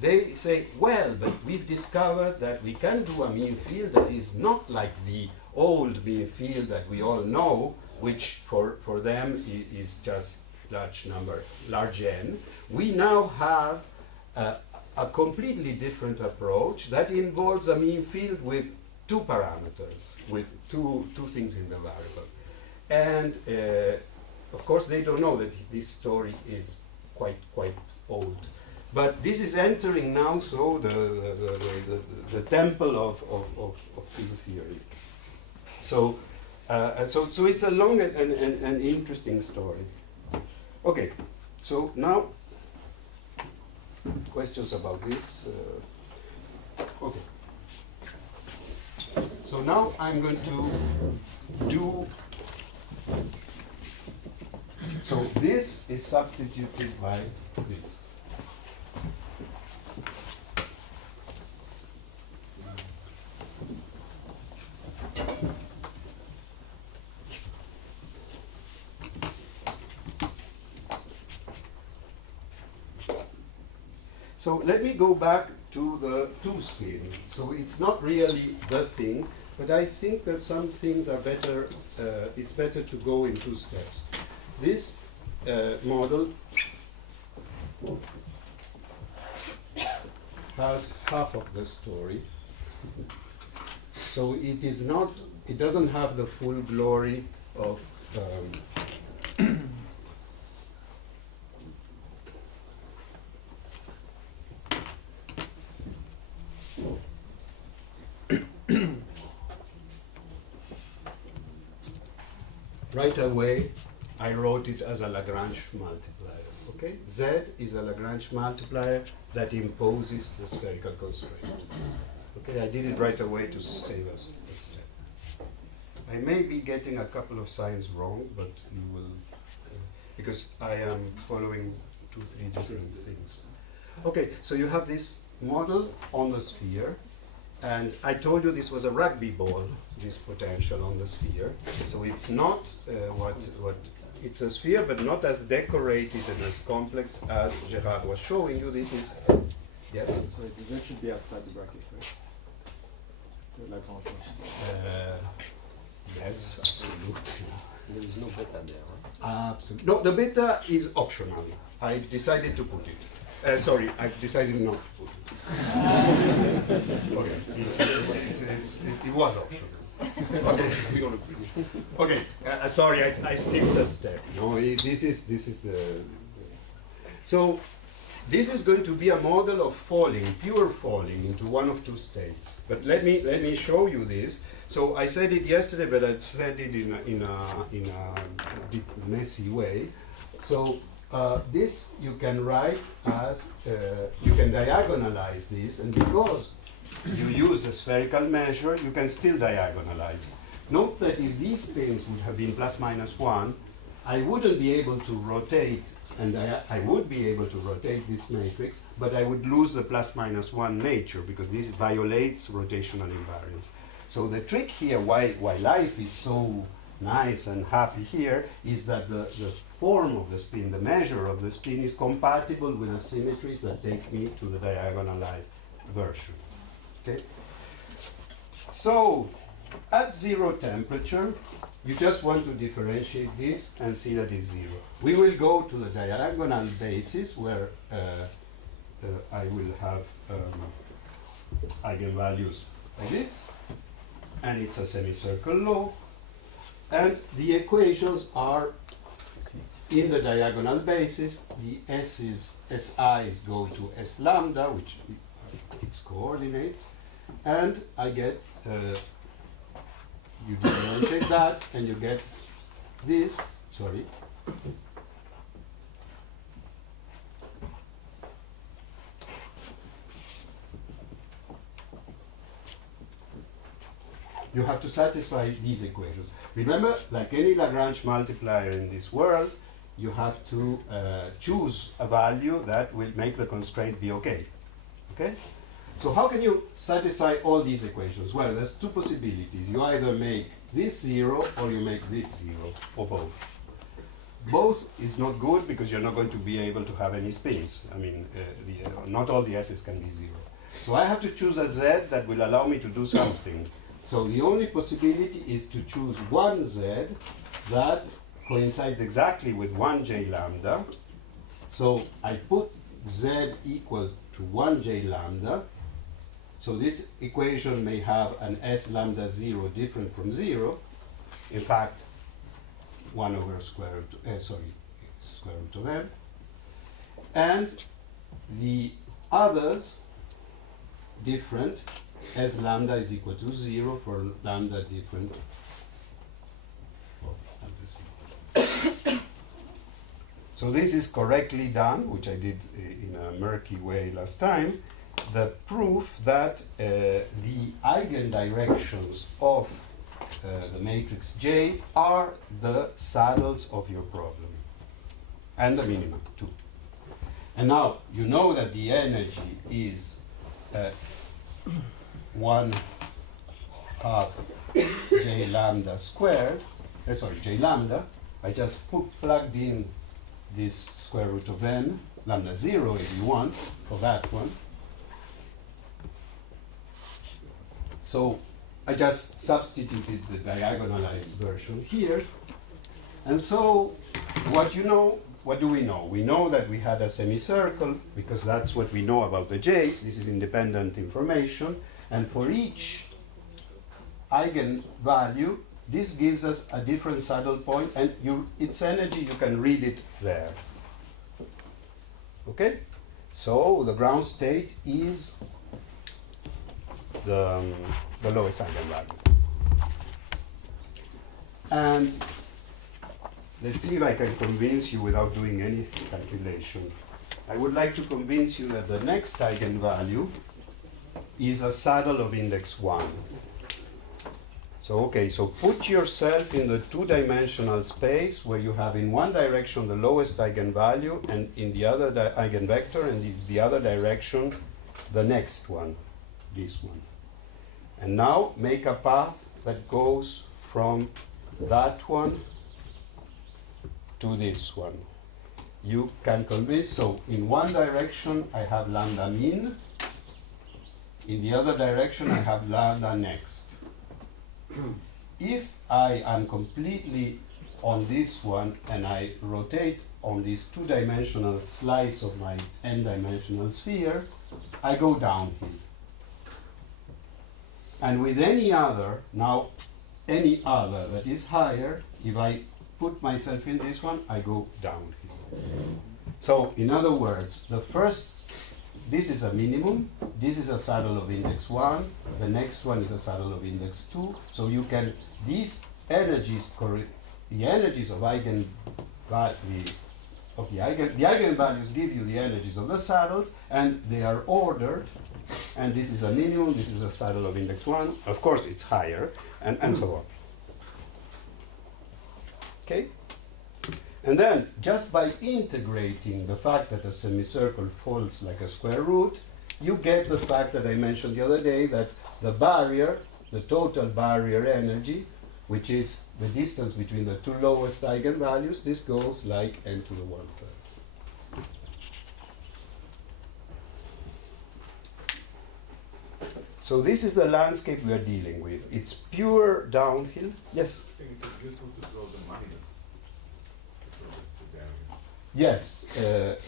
they say, well, but we've discovered that we can do a mean field that is not like the old mean field that we all know, which for them is just large n. We now have a completely different approach that involves a mean field with 2 parameters, with two things in the variable. And of course, they don't know that this story is quite old. But this is entering now, so the temple of field theory. So it's a long and interesting story. Okay, so now questions about this? Okay. So now I'm going to do. So this is substituted by this. So let me go back to the 2-spin. So it's not really the thing, but I think that some things are better, it's better to go in 2 steps. This model has half of the story. So it doesn't have the full glory of right away, I wrote it as a Lagrange multiplier. Okay, Z is a Lagrange multiplier that imposes the spherical constraint. Okay, I did it right away to save us a step. I may be getting a couple of signs wrong, but you will, because I am following 2-3 different things. Okay, so you have this model on the sphere, and I told you this was a rugby ball, this potential on the sphere. So it's not what it's a sphere, but not as decorated and as complex as Gerard was showing you. This is, yes? So the Z should be outside the bracket, right? The Lagrange one. Yes, absolutely. There is no beta there, right? Absolutely. No, the beta is optional. I decided to put it. Sorry, I've decided not to put it. Okay, it was optional. Okay, We don't agree. okay. Sorry, I skipped a step. No, this is the. So, this is going to be a model of falling, pure falling into one of two states. But let me show you this. So I said it yesterday, but I said it in a bit messy way. So this you can write as, you can diagonalize this, and because you use the spherical measure, you can still diagonalize. Note that if these spins would have been plus minus 1, I wouldn't be able to rotate, and I would be able to rotate this matrix, but I would lose the plus minus 1 nature, because this violates rotational invariance. So the trick here, why life is so nice and happy here, is that the form of the spin, the measure of the spin, is compatible with the symmetries that take me to the diagonalized version. Okay? So, at 0 temperature, you just want to differentiate this and see that it's 0. We will go to the diagonal basis where I will have eigenvalues like this, and it's a semicircle law, and the equations are in the diagonal basis. The SI's go to S lambda, which its coordinates, and I get, you differentiate that, and you get this, sorry, you have to satisfy these equations. Remember, like any Lagrange multiplier in this world, you have to choose a value that will make the constraint be okay. Okay? So how can you satisfy all these equations? Well, there's two possibilities. You either make this 0 or you make this 0, or both. Both is not good because you're not going to be able to have any spins. I mean, not all the s's can be 0. So I have to choose a z that will allow me to do something. So the only possibility is to choose one z that coincides exactly with 1j lambda. So I put z equals to 1j lambda. So this equation may have an s lambda 0 different from 0. In fact, 1 over square root of m. And the others different, as lambda is equal to 0 for lambda different. So this is correctly done, which I did in a murky way last time. The proof that the eigendirections of the matrix J are the saddles of your problem, and the minimum too. And now you know that the energy is 1/2 j lambda squared. J lambda. I just plugged in this square root of n, lambda 0 if you want, for that one. So I just substituted the diagonalized version here. And so what do we know? We know that we had a semicircle, because that's what we know about the j's. This is independent information. And for each eigenvalue, this gives us a different saddle point, and its energy, you can read it there. Okay? So the ground state is the lowest eigenvalue. And let's see if I can convince you without doing any calculation. I would like to convince you that the next eigenvalue is a saddle of index 1. So, okay, so put yourself in the two-dimensional space where you have in one direction the lowest eigenvalue and in the other eigenvector, and in the other direction the next one, this one. And now make a path that goes from that one to this one. You can convince, so in one direction I have lambda mean, in the other direction I have lambda next. If I am completely on this one and I rotate on this two-dimensional slice of my n-dimensional sphere, I go downhill. And with any other, now any other that is higher, if I put myself in this one, I go downhill. So in other words, the first, this is a minimum, this is a saddle of index 1, the next one is a saddle of index 2, so you can, these energies, the energies of the eigenvalues give you the energies of the saddles, and they are ordered, and this is a minimum, this is a saddle of index 1, of course it's higher, and so on. Okay? And then, just by integrating the fact that a semicircle folds like a square root, you get the fact that I mentioned the other day, that the barrier, the total barrier energy, which is the distance between the two lowest eigenvalues, this goes like n to the 1/3. So this is the landscape we are dealing with. It's pure downhill. Yes? I think it is useful to draw the minus. Yes. The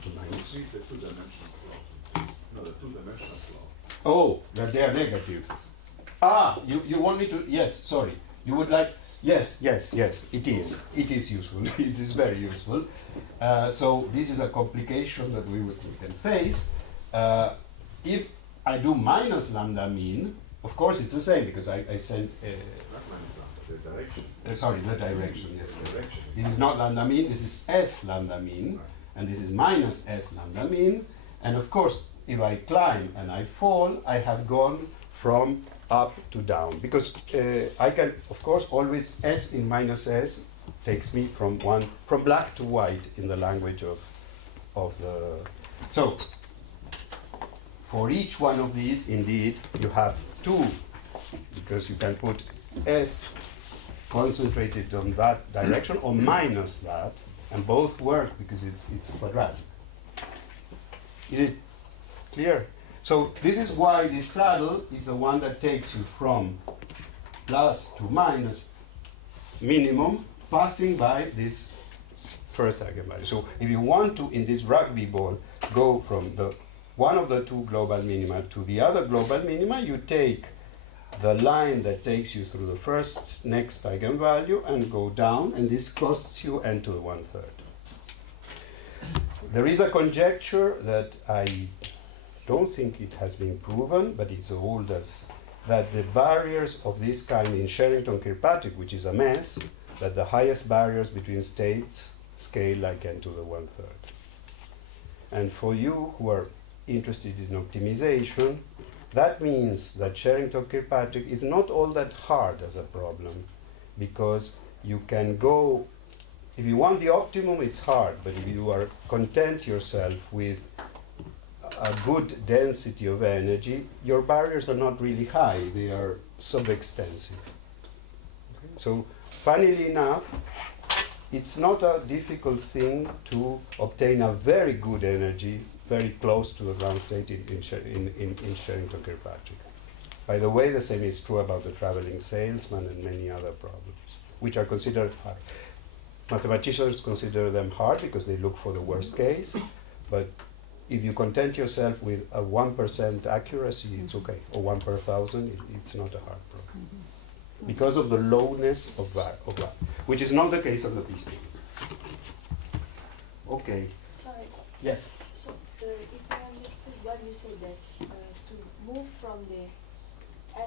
two-dimensional flow. No, the two-dimensional flow. Oh, that they are negative. Ah, you want me to, yes, sorry. You would like, yes, it is. It is useful. It is very useful. So this is a complication that we can face. If I do minus lambda mean, of course it's the same because I send, Not minus lambda, the direction. sorry, the direction, yes. The direction. This is not lambda mean, this is S lambda mean, and this is minus S lambda mean. And of course, if I climb and I fall, I have gone from up to down. Because I can, of course, always S in minus S takes me from black to white in the language of the... So, for each one of these, indeed, you have two, because you can put S concentrated on that direction or minus that, and both work because it's quadratic. Is it clear? So this is why this saddle is the one that takes you from plus to minus minimum, passing by this first eigenvalue. So if you want to, in this rugby ball, go from the one of the two global minima to the other global minima, you take the line that takes you through the first next eigenvalue and go down, and this costs you n to the 1/3. There is a conjecture that I don't think it has been proven, but it's old as that the barriers of this kind in Sherrington-Kirkpatrick, which is a mess, that the highest barriers between states scale like n to the 1/3. And for you who are interested in optimization, that means that Sherrington-Kirkpatrick is not all that hard as a problem, because you can go, if you want the optimum, it's hard, but if you are content yourself with a good density of energy, your barriers are not really high, they are subextensive. Okay? So, funnily enough, it's not a difficult thing to obtain a very good energy very close to the ground state in Sherrington-Kirkpatrick. By the way, the same is true about the traveling salesman and many other problems, which are considered hard. Mathematicians consider them hard because they look for the worst case, but if you content yourself with a 1% accuracy, it's okay, or 1 per 1,000, it's not a hard problem. Because of the lowness of that, which is not the case of the PC. Okay. Sorry. Yes. So, if I understood what you said, that to move from the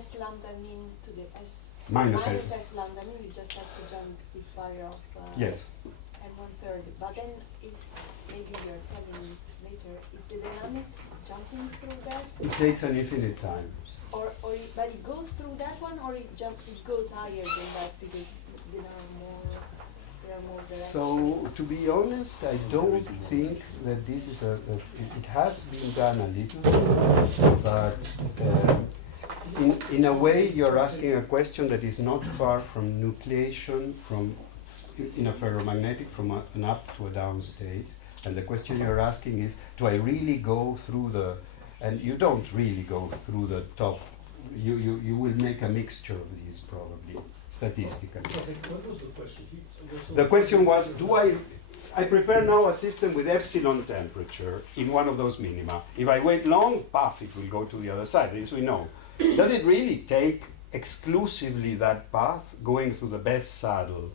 S lambda mean to the S Minus S. S lambda mean, we just have to jump this barrier of Yes. and 1/3. But then is maybe you're telling me later, is the dynamics jumping through that? It takes an infinite time. But it goes through that one, or it goes higher than that because there are more directions. So, to be honest, I don't think that this is it has been done a little, but in a way you're asking a question that is not far from nucleation in a ferromagnetic from an up to a down state. And the question you're asking is, do I really go through and you don't really go through the top. You will make a mixture of these probably, statistically. What was the question? The question was, I prepare now a system with epsilon temperature in one of those minima. If I wait long, puff, it will go to the other side, this we know. Does it really take exclusively that path, going through the best saddle?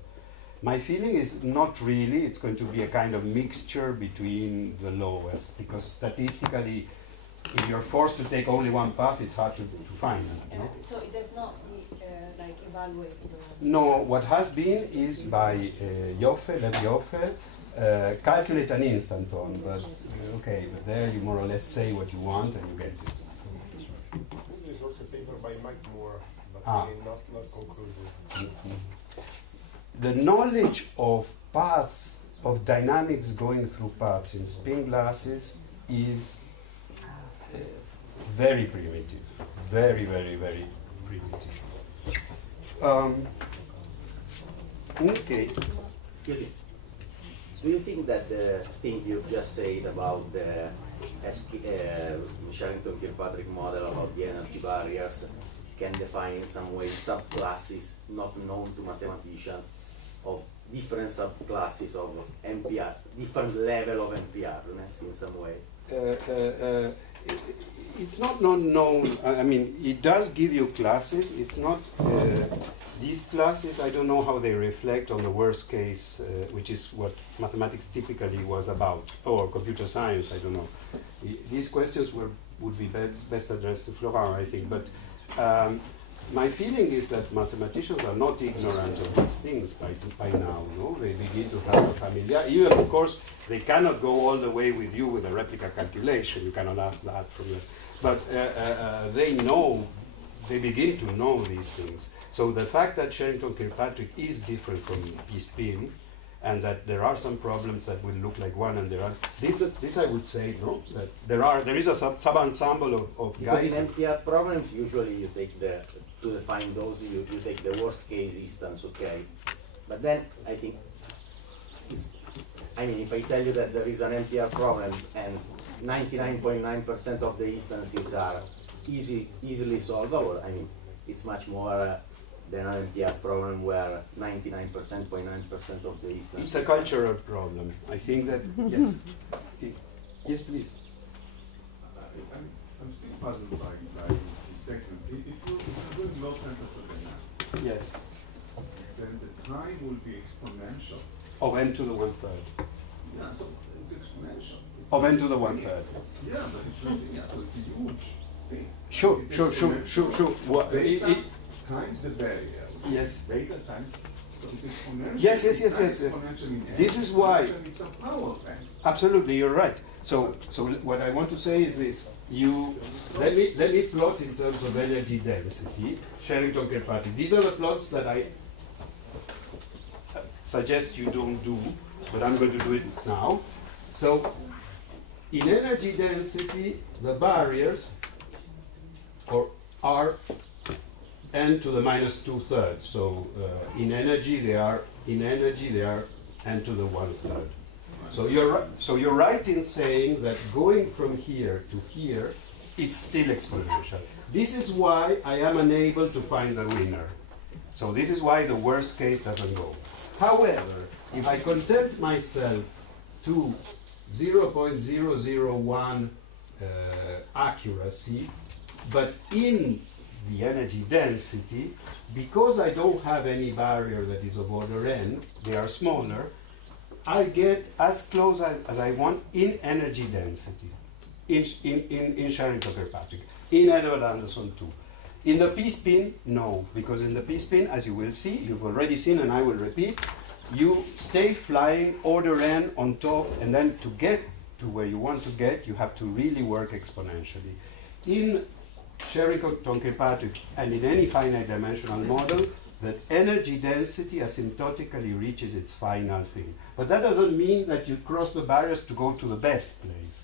My feeling is not really. It's going to be a kind of mixture between the lowest, because statistically, if you're forced to take only one path, it's hard to find. No? So it does not like evaluate. No, what has been is by Joffe, calculate an instanton, but okay, but there you more or less say what you want and you get it. There's also a paper by Mike Moore, but again, not conclusive. The knowledge of paths, of dynamics going through paths in spin glasses is very primitive, very, very, very primitive. Okay. Excuse me. Do you think that the thing you just said about the Sherrington-Kirkpatrick model about the energy barriers can define in some way subclasses not known to mathematicians of different subclasses of NPR, different level of NPRness in some way? It's not known. I mean, it does give you classes. It's not these classes. I don't know how they reflect on the worst case, which is what mathematics typically was about, or computer science. I don't know. These questions would be best addressed to Florent, I think. But my feeling is that mathematicians are not ignorant of these things by now. No, they begin to have a familiar. Even of course, they cannot go all the way with you with a replica calculation. You cannot ask that from them. But they know. They begin to know these things. So the fact that Sherrington-Kirkpatrick is different from P-spin, and that there are some problems that will look like one, and there are this I would say no, that there is a sub ensemble of guys. In NPR problems, usually you take to define those, you take the worst case instance, okay. But then I think, if I tell you that there is an NPR problem and 99.9% of the instances are easily solvable, it's much more than an NPR problem where 99.9% of the instances. It's a cultural problem. I think that yes, yes, please. I'm still puzzled by this statement. If you're doing low temperature dynamics, Yes. then the time will be exponential. Of n to the 1/3. Yeah, so it's exponential. It's Of n to the 1/3. Yeah, but it's so it's a huge thing. Sure, It's sure. exponential. Beta times the barrier. Yes. Beta times. So it's exponential. Yes. It's not exponential in n, This is why. It's a power of n. Absolutely, you're right. So what I want to say is this: let me plot in terms of energy density, Sherrington-Kirkpatrick. These are the plots that I suggest you don't do, but I'm going to do it now. So in energy density, the barriers are n to the minus 2/3. So in energy they are n to the 1/3. So you're right in saying that going from here to here, it's still exponential. This is why I am unable to find the winner. So this is why the worst case doesn't go. However, if I content myself to 0.001 accuracy, but in the energy density, because I don't have any barrier that is of order n, they are smaller, I get as close as I want in energy density, in Sherrington-Kirkpatrick, in Edward-Anderson too. In the P-spin, no, because in the P-spin, as you will see, you've already seen and I will repeat, you stay flying order n on top, and then to get to where you want to get, you have to really work exponentially. In Spherical-Kirkpatrick and in any finite dimensional model, that energy density asymptotically reaches its final thing. But that doesn't mean that you cross the barriers to go to the best place.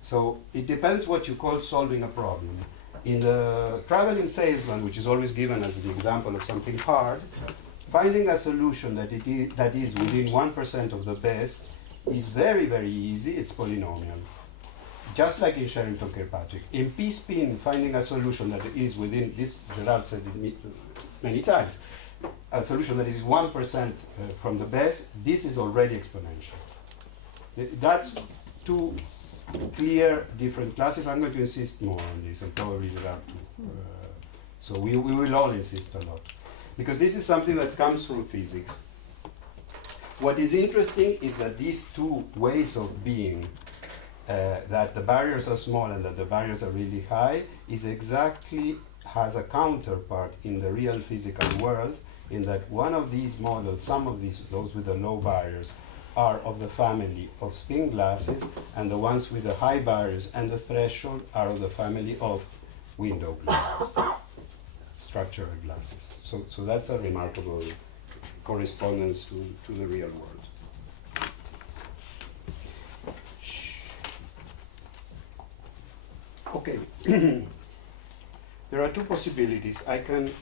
So it depends what you call solving a problem. In the traveling salesman, which is always given as an example of something hard, finding a solution that is within 1% of the best is very, very easy. It's polynomial. Just like in Sherrington-Kirkpatrick. In P-spin, finding a solution that is within, this Gerard said it many times, a solution that is 1% from the best, this is already exponential. That's two clear different classes. I'm going to insist more on this, and probably Gerard too. So we will all insist a lot. Because this is something that comes from physics. What is interesting is that these two ways of being, that the barriers are small and that the barriers are really high, has a counterpart in the real physical world, in that one of these models, some of those with the low barriers, are of the family of spin glasses, and the ones with the high barriers and the threshold are of the family of window glasses, structural glasses. So that's a remarkable correspondence to the real world. Okay. There are two possibilities. I could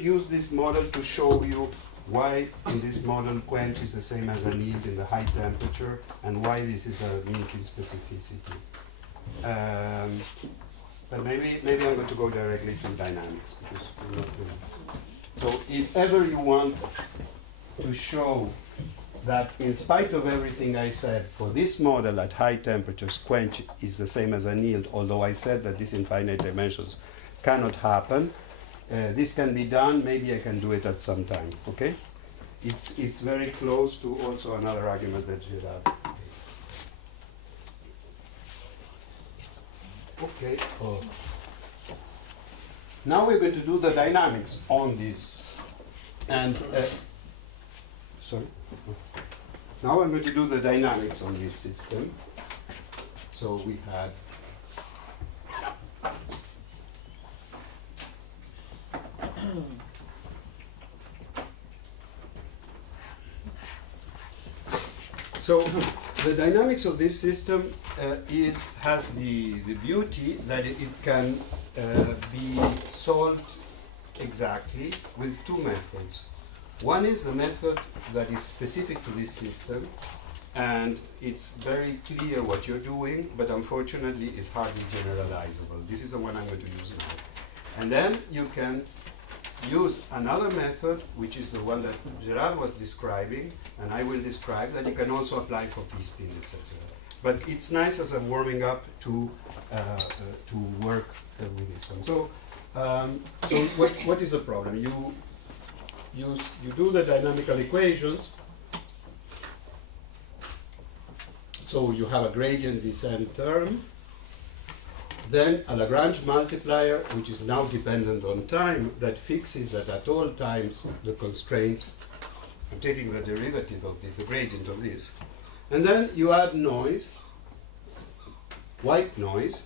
use this model to show you why in this model quench is the same as annealed in the high temperature, and why this is a Newton specificity. But maybe I'm going to go directly to dynamics, because we're not doing it. So if ever you want to show that in spite of everything I said, for this model at high temperatures, quench is the same as annealed, although I said that this in finite dimensions cannot happen. This can be done. Maybe I can do it at some time, okay? It's very close to also another argument that Gerard gave. Okay. Oh. Now we're going to do the dynamics on this. And, sorry? Now I'm going to do the dynamics on this system. So we had so the dynamics of this system has the beauty that it can be solved exactly with two methods. One is the method that is specific to this system, and it's very clear what you're doing, but unfortunately it's hardly generalizable. This is the one I'm going to use now. And then you can use another method, which is the one that Gerard was describing, and I will describe, that you can also apply for P-spin, etc. But it's nice as a warming up to work with this one. So what is the problem? You do the dynamical equations, so you have a gradient descent term, then a Lagrange multiplier, which is now dependent on time, that fixes that at all times the constraint. I'm taking the derivative of this, the gradient of this. And then you add noise, white noise,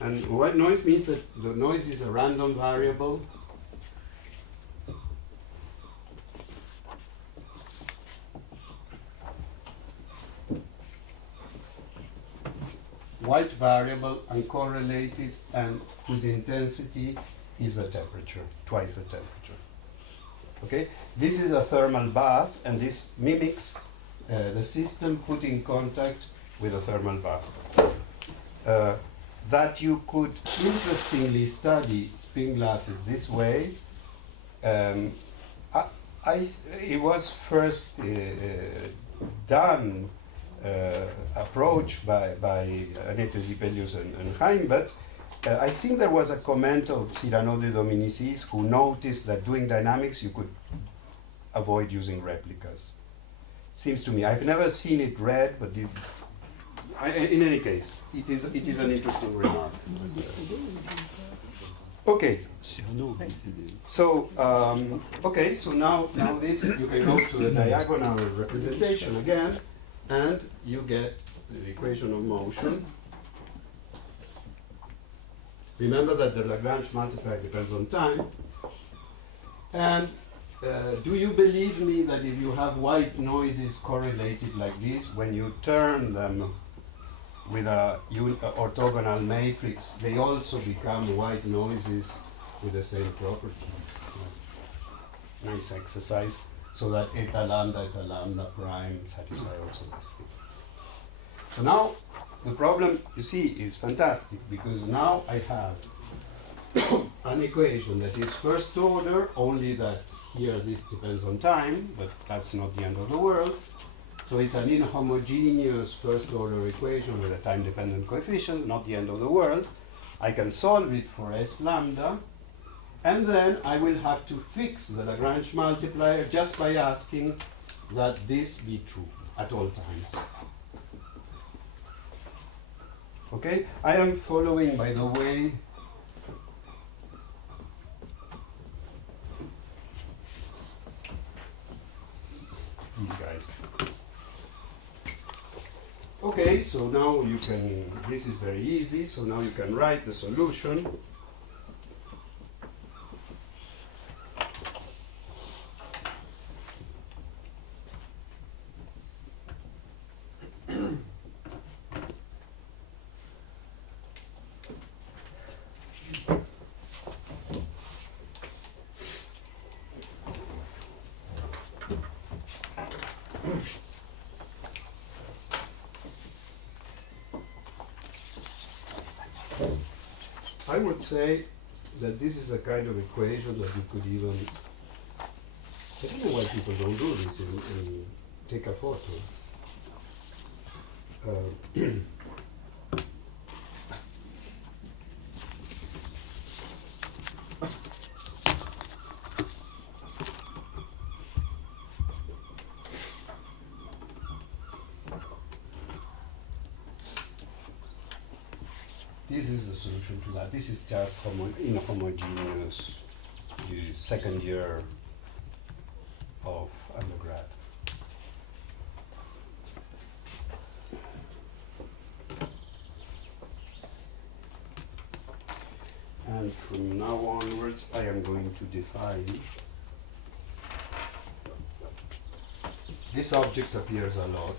and white noise means that the noise is a random variable. White variable, uncorrelated, and whose intensity is the temperature, twice the temperature. Okay? This is a thermal bath, and this mimics the system put in contact with a thermal bath. That you could interestingly study spin glasses this way. It was first done approach by Annette Zipelius and Chaim, but I think there was a comment of Cyrano de Dominicis, who noticed that doing dynamics you could avoid using replicas. Seems to me. I've never seen it read, but in any case, it is an interesting remark. Okay. So okay. So now this you can go to the diagonal representation again, and you get the equation of motion. Remember that the Lagrange multiplier depends on time. And do you believe me that if you have white noises correlated like this, when you turn them with a orthogonal matrix, they also become white noises with the same property? Nice exercise, so that eta lambda prime satisfy also this thing. So now the problem, you see, is fantastic, because now I have an equation that is first order, only that here this depends on time, but that's not the end of the world. So it's an inhomogeneous first order equation with a time dependent coefficient, not the end of the world. I can solve it for S lambda, and then I will have to fix the Lagrange multiplier just by asking that this be true at all times. Okay, I am following, by the way, these guys. Okay, so now you can, this is very easy, so now you can write the solution. I would say that this is a kind of equation that you could even, I don't know why people don't do this and take a photo. This is the solution to that. This is just inhomogeneous second year of undergrad. And from now onwards, I am going to define this object appears a lot.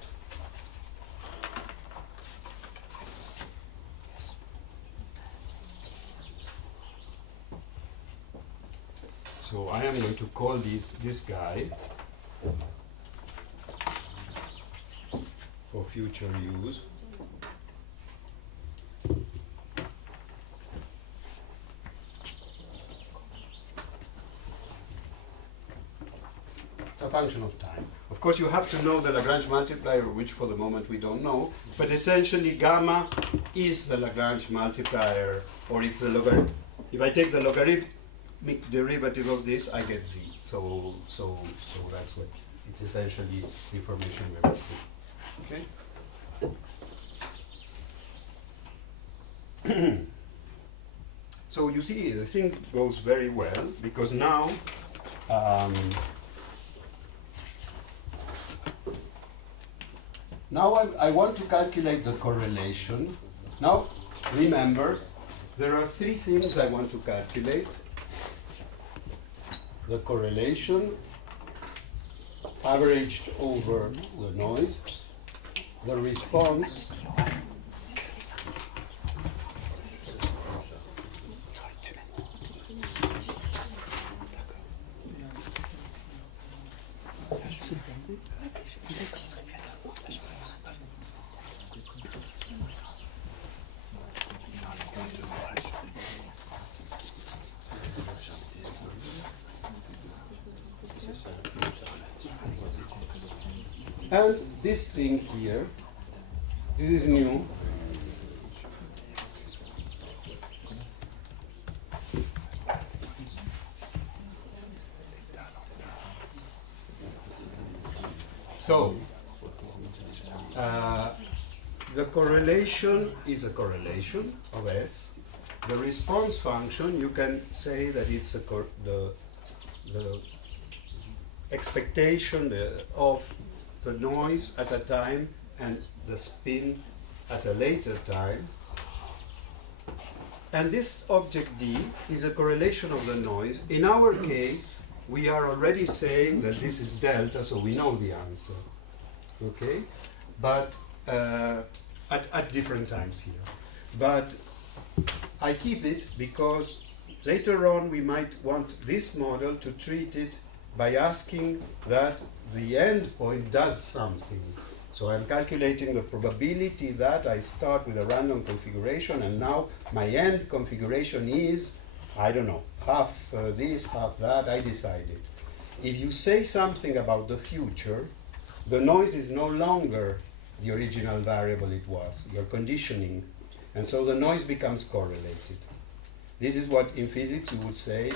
So I am going to call this guy for future use. A function of time. Of course, you have to know the Lagrange multiplier, which for the moment we don't know, but essentially gamma is the Lagrange multiplier, or it's a logarithm. If I take the logarithmic derivative of this, I get z. So that's what it's essentially the information we will see. Okay. So you see, the thing goes very well, because now I want to calculate the correlation. Now, remember, there are three things I want to calculate. The correlation averaged over the noise, the response, and this thing here, this is new. So, the correlation is a correlation of S, the response function, you can say that it's the expectation of the noise at a time and the spin at a later time. And this object D is a correlation of the noise. In our case, we are already saying that this is delta, so we know the answer. Okay? But at different times here. But I keep it because later on we might want this model to treat it by asking that the endpoint does something. So I'm calculating the probability that I start with a random configuration and now my end configuration is, I don't know, half this, half that, I decided. If you say something about the future, the noise is no longer the original variable it was. You're conditioning. And so the noise becomes correlated. This is what in physics you would say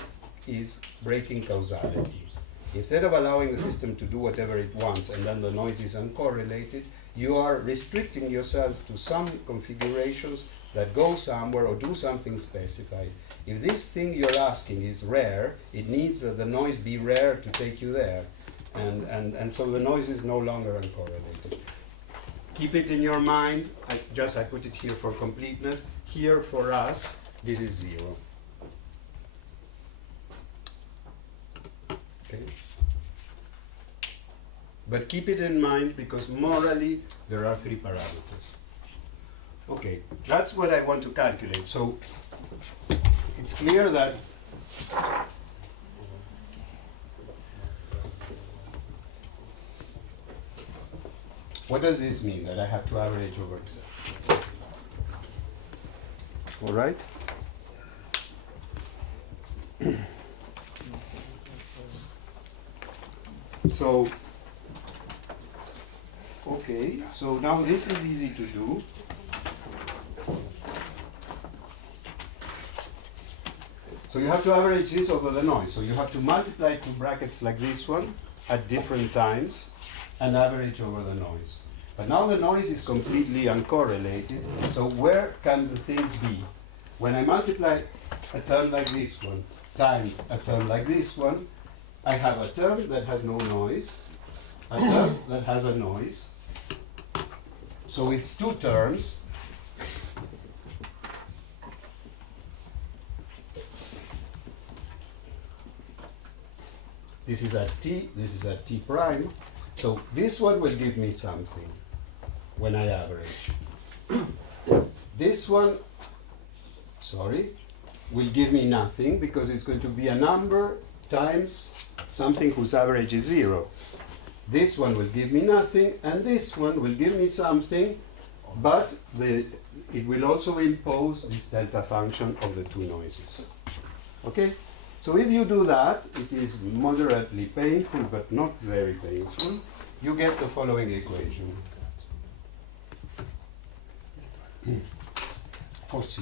is breaking causality. Instead of allowing the system to do whatever it wants and then the noise is uncorrelated, you are restricting yourself to some configurations that go somewhere or do something specified. If this thing you're asking is rare, it needs that the noise be rare to take you there. And so the noise is no longer uncorrelated. Keep it in your mind. I put it here for completeness. Here for us, this is 0. Okay? But keep it in mind because morally there are 3 parameters. Okay, that's what I want to calculate. So it's clear that what does this mean, that I have to average over Z? All right? So, okay, so now this is easy to do. So you have to average this over the noise. So you have to multiply 2 brackets like this one at different times and average over the noise. But now the noise is completely uncorrelated, so where can the things be? When I multiply a term like this one times a term like this one, I have a term that has no noise, a term that has a noise. So it's 2 terms. This is at t, this is at t prime. So this one will give me something when I average. This one, will give me nothing because it's going to be a number times something whose average is 0. This one will give me nothing, and this one will give me something, but it will also impose this delta function of the 2 noises. Okay? So if you do that, it is moderately painful, but not very painful. You get the following equation. For C.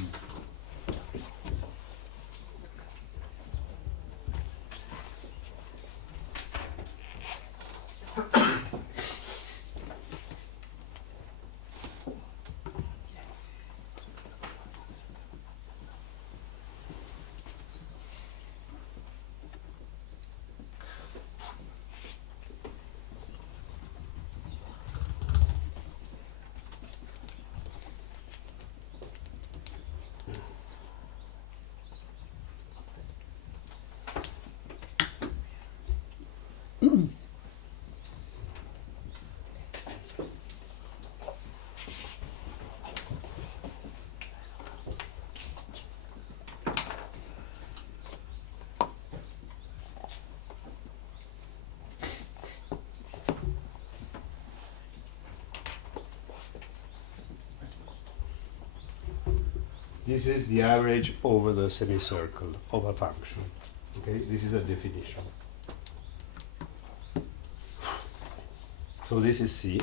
This is the average over the semicircle of a function. Okay, this is a definition. So this is C.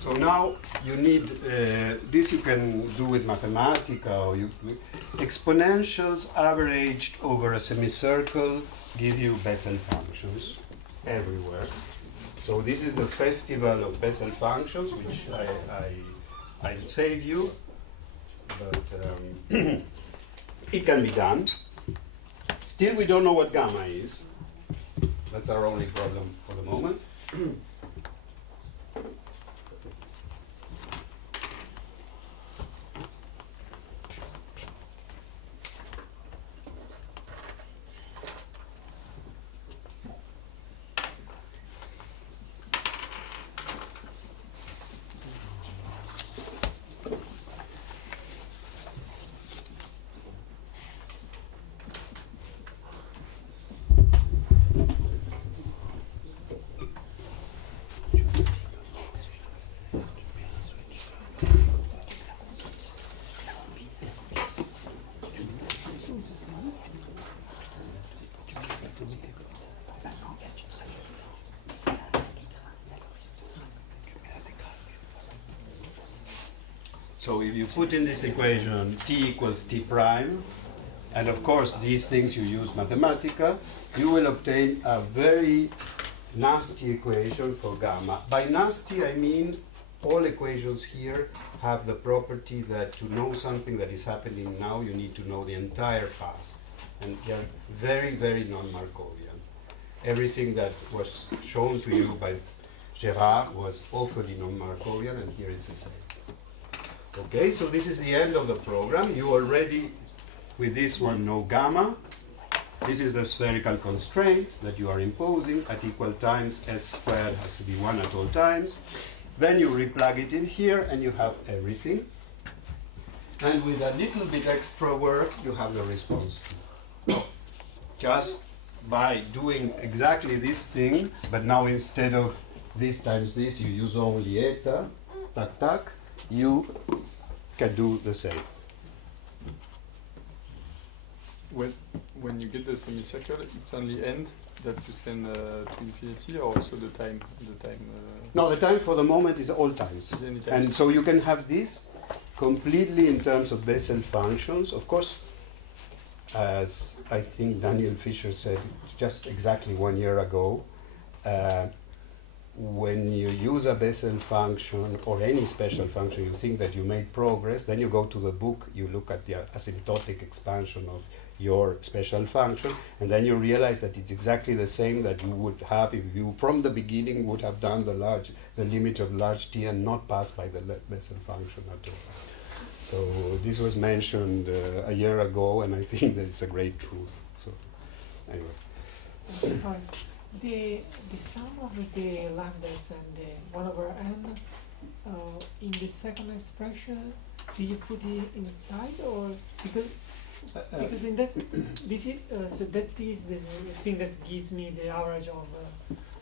So So now you need, this you can do with Mathematica, or exponentials averaged over a semicircle give you Bessel functions everywhere. So this is the festival of Bessel functions, which I'll save you, but it can be done. Still, we don't know what gamma is. That's our only problem for the moment. So if you put in this equation t equals t prime, and of course these things you use Mathematica, you will obtain a very nasty equation for gamma. By nasty I mean all equations here have the property that to know something that is happening now, you need to know the entire past. And they're very, very non-Markovian. Everything that was shown to you by Gerard was awfully non-Markovian, and here it's the same. Okay, so this is the end of the program. You already, with this one, know gamma. This is the spherical constraint that you are imposing at equal times. S squared has to be 1 at all times. Then you replug it in here, and you have everything. And with a little bit extra work, you have the response too. Just by doing exactly this thing, but now instead of this times this, you use only eta, tac tac, you can do the same. When you get the semicircle, it's only end that you send to infinity, or also the time? No, the time for the moment is all times. And so you can have this completely in terms of Bessel functions. Of course, as I think Daniel Fisher said just exactly 1 year ago, when you use a Bessel function or any special function, you think that you made progress, then you go to the book, you look at the asymptotic expansion of your special function, and then you realize that it's exactly the same that you would have if you from the beginning would have done the limit of large T and not passed by the Bessel function at all. So this was mentioned a year ago, and I think that it's a great truth. So anyway. Sorry. The sum of the lambdas and the 1 over n in the second expression, do you put it inside, or because in that this is so that is the thing that gives me the average of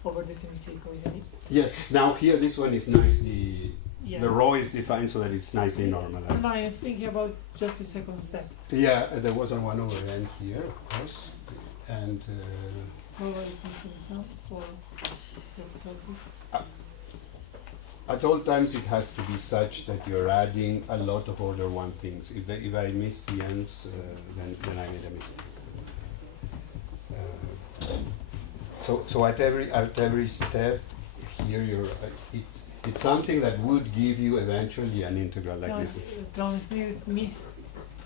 over the semicircle, isn't it? Yes. Now here this one is nicely. Yes. The row is defined so that it's nicely normalized. No, I'm thinking about just the second step. Yeah, there was a 1 over n here, of course, and. Over is missing some, or that's so good. At all times it has to be such that you're adding a lot of order 1 things. If I miss the ends, then I made a mistake. So at every step here, it's something that would give you eventually an integral like this.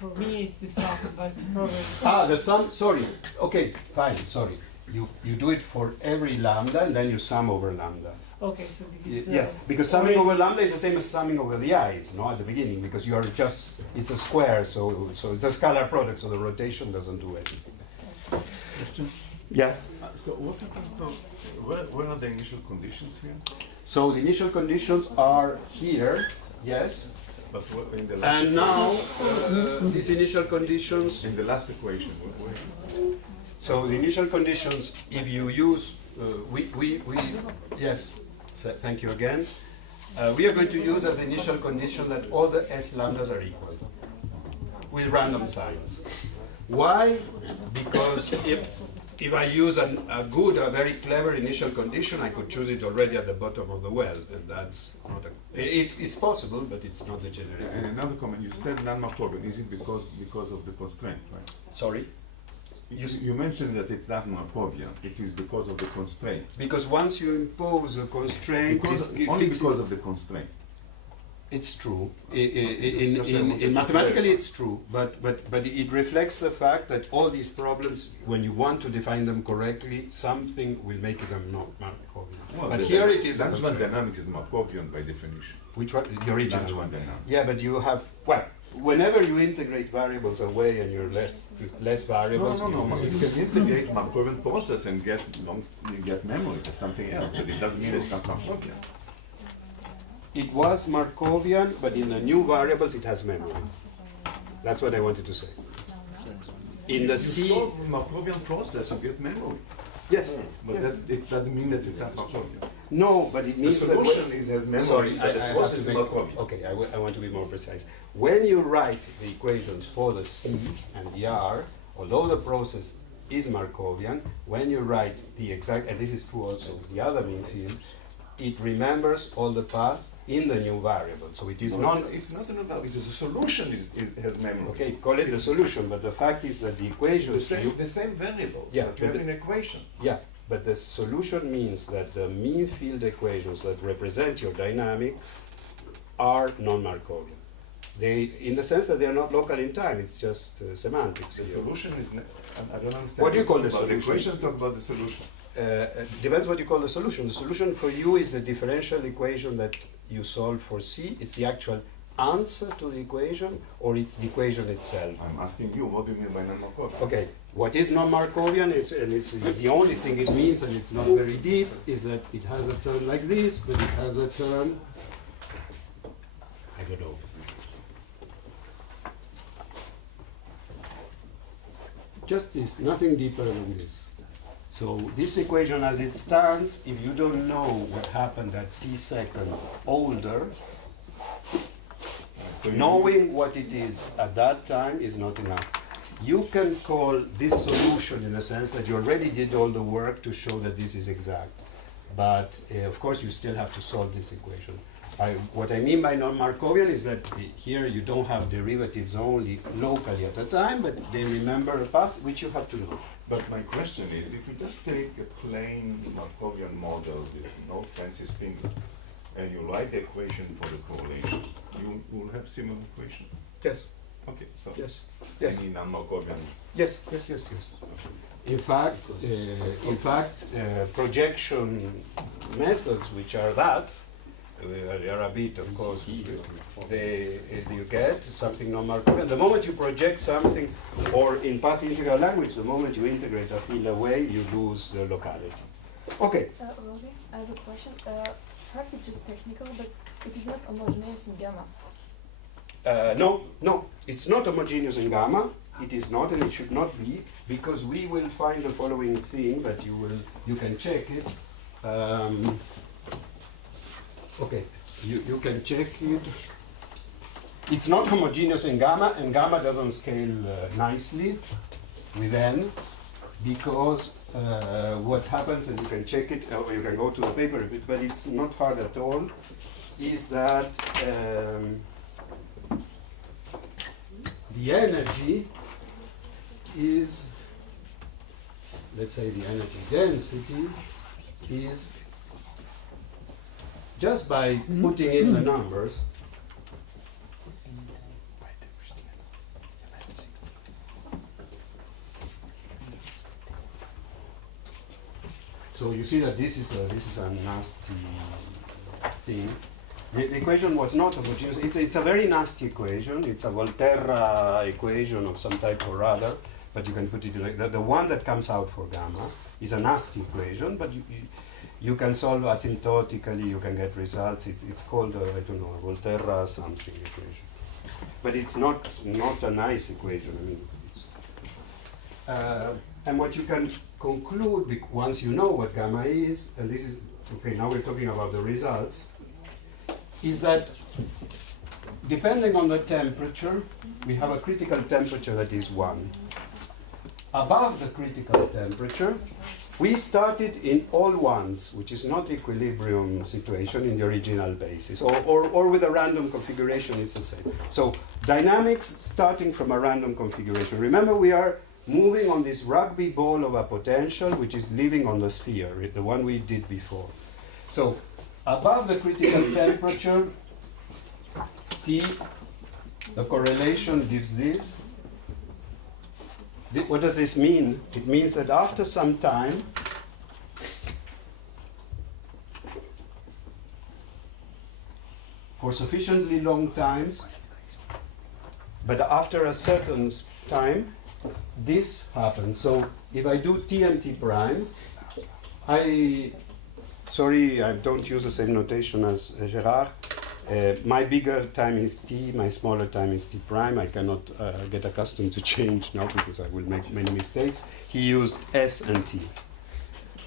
For me is the sum, but probably the sum. Sorry. Okay, fine. Sorry. You do it for every lambda, and then you sum over lambda. Okay, so this is yes, because summing over lambda is the same as summing over the i's, no, at the beginning, because you are just, it's a square, so it's a scalar product, so the rotation doesn't do anything. Yeah. So what happened to, where are the initial conditions here? So the initial conditions are here, yes. But in the last and now these initial conditions. In the last equation, where? So the initial conditions, if you use, yes. So thank you again. We are going to use as initial condition that all the S lambdas are equal with random signs. Why? Because if I use a good, a very clever initial condition, I could choose it already at the bottom of the well, and that's not it's possible, but it's not the generic. And another comment, you said non-Markovian. Is it because of the constraint, right? Sorry? You mentioned that it's not Markovian. It is because of the constraint. Because once you impose a constraint, Only because of the constraint. it's true. Because I wanted In to mathematically, clarify. it's true, but it reflects the fact that all these problems, when you want to define them correctly, something will make them not Markovian. Well, but the here dy- it is. the That's constraint. what dynamics is Markovian by definition. Which one? The original That's one. what dynamics. Yeah, but you have, well, whenever you integrate variables away and you're less variables. No. You can integrate Markovian process and get memory. That's something else. But it doesn't mean it's not Markovian. It was Markovian, but in the new variables it has memory. That's what I wanted to say. In the You C, solve Markovian process, you get memory. yes. But yes. it doesn't mean that it's not Markovian. No, but it The means that solution has memory, sorry, but the I process have is to make, Markovian. okay, I want to be more precise. When you write the equations for the C and the R, although the process is Markovian, when you write the exact, and this is true also with the other mean field, it remembers all the past in the new variable. So it is not. It's not an value because the solution has memory. Okay, call it the solution, but the fact is that the equations. The same variables Yeah, that you but have in equations. Yeah, but the solution means that the mean field equations that represent your dynamic are non-Markovian. They, in the sense that they are not local in time, it's just semantics. The here. solution is. I don't understand. What do you call the about solution? equation talk about the solution. Depends what you call the solution. The solution for you is the differential equation that you solve for C. It's the actual answer to the equation, or it's the equation itself. I'm asking you, what do you mean by non-Markovian? Okay, what is non-Markovian, and it's the only thing it means, and it's not very deep, is that it has a term like this, but it has a term, I don't know. Just this, nothing deeper than this. So this equation as it stands, if you don't know what happened at t second older, So you- knowing what it is at that time is not enough. You can call this solution in a sense that you already did all the work to show that this is exact. But of course you still have to solve this equation. What I mean by non-Markovian is that here you don't have derivatives only locally at a time, but they remember the past, which you have to know. But my question is, if you just take a plain Markovian model with no fancy finger, and you write the equation for the correlation, you will have similar equation. Yes, Okay, so yes, yes. any non-Markovian. Yes. In fact, projection methods which are that, they are a bit, of course, you get something non-Markovian. The moment you project something, or in path integral language, the moment you integrate a field away, you lose the locality. Okay. Robbie, I have a question. Perhaps it's just technical, but it is not homogeneous in gamma. No, it's not homogeneous in gamma. It is not, and it should not be, because we will find the following thing that you can check it. Okay, you can check it. It's not homogeneous in gamma, and gamma doesn't scale nicely with n, because what happens, and you can check it, or you can go to the paper a bit, but it's not hard at all, is that the energy is, let's say the energy density is, just by putting in the numbers, so you see that this is a nasty thing. The equation was not homogeneous. It's a very nasty equation. It's a Volterra equation of some type or other, but you can put it like that. The one that comes out for gamma is a nasty equation, but you can solve asymptotically, you can get results. It's called, I don't know, a Volterra something equation. But it's not a nice equation. I mean, and what you can conclude once you know what gamma is, and this is, okay, now we're talking about the results, is that depending on the temperature, we have a critical temperature that is 1. above the critical temperature, we started in all ones, which is not equilibrium situation in the original basis, or with a random configuration, it's the same. So dynamics starting from a random configuration. Remember, we are moving on this rugby ball of a potential, which is living on the sphere, the one we did before. So above the critical temperature, see, the correlation gives this. What does this mean? It means that after some time, for sufficiently long times, but after a certain time, this happens. So if I do T and T prime, sorry, I don't use the same notation as Gérard. My bigger time is T, my smaller time is T prime. I cannot get accustomed to change now because I will make many mistakes. He used S and T.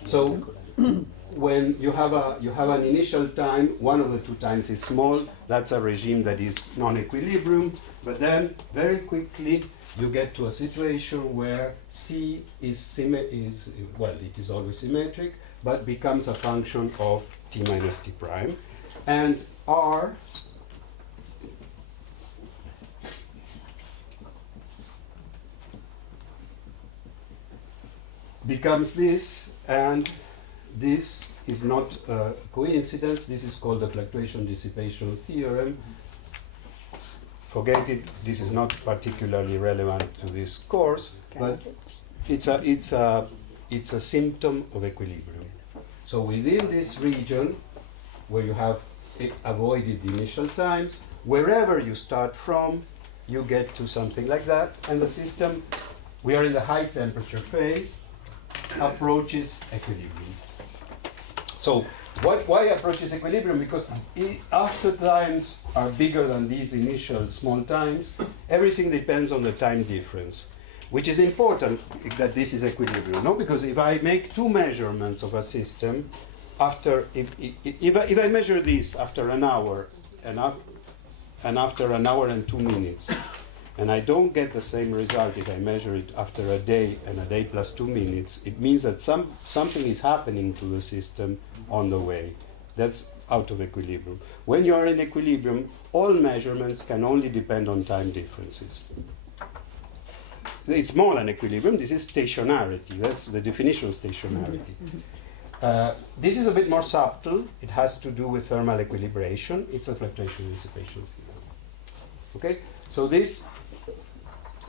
So when you have an initial time, one of the two times is small, that's a regime that is non-equilibrium, but then very quickly you get to a situation where C well, it is always symmetric, but becomes a function of T minus T prime. And R becomes this, and this is not a coincidence. This is called the fluctuation dissipation theorem. Forget it, this is not particularly relevant to this course, but it's a symptom of equilibrium. So within this region, where you have avoided the initial times, wherever you start from, you get to something like that, and the system, we are in the high temperature phase, approaches equilibrium. So why approaches equilibrium? Because after times are bigger than these initial small times, everything depends on the time difference, which is important that this is equilibrium. No, because if I make two measurements of a system, if I measure this after an hour and after an hour and 2 minutes, and I don't get the same result if I measure it after a day and a day plus 2 minutes, it means that something is happening to the system on the way. That's out of equilibrium. When you are in equilibrium, all measurements can only depend on time differences. It's more than equilibrium, this is stationarity. That's the definition of stationarity. This is a bit more subtle. It has to do with thermal equilibration. It's a fluctuation dissipation theorem. Okay, so this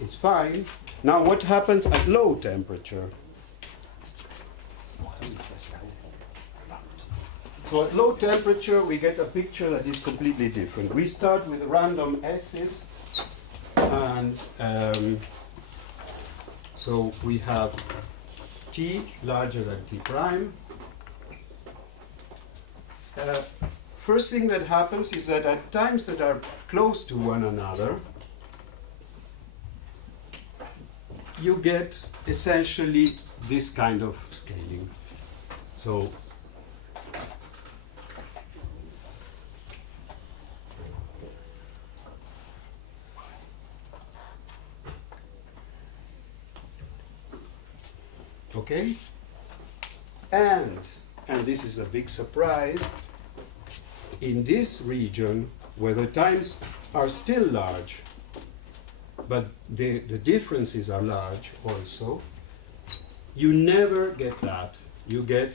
is fine. Now what happens at low temperature? So at low temperature we get a picture that is completely different. We start with random S's, and so we have T larger than T prime. First thing that happens is that at times that are close to one another, you get essentially this kind of scaling. So okay, and this is a big surprise, in this region where the times are still large, but the differences are large also, you never get that. You get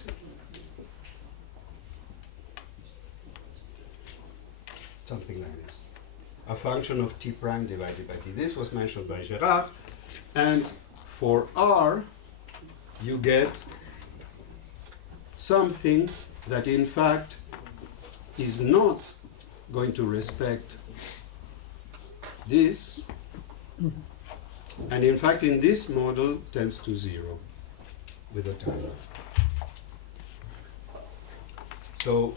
something like this, a function of T prime divided by T. This was mentioned by Gérard, and for R, you get something that in fact is not going to respect this, and in fact in this model tends to 0 with the time. So,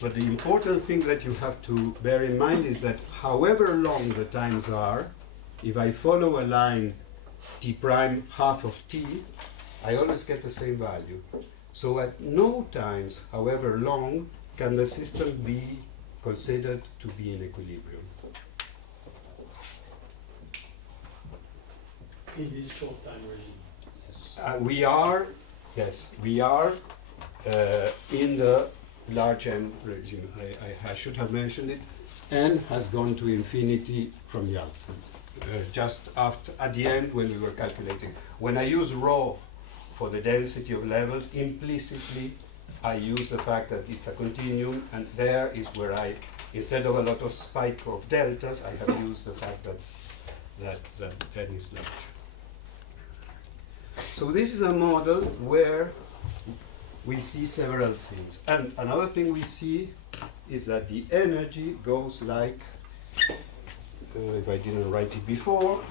but the important thing that you have to bear in mind is that however long the times are, if I follow a line T prime half of T, I always get the same value. So at no times, however long, can the system be considered to be in equilibrium. in this short time regime. Yes. We are, yes, we are in the large n regime. I should have mentioned it. N has gone to infinity from the outset. Just after, at the end, when we were calculating. When I use rho for the density of levels, implicitly I use the fact that it's a continuum, and there is where I, instead of a lot of spike of deltas, I have used the fact that n is large. So this is a model where we see several things. And another thing we see is that the energy goes like, if I didn't write it before,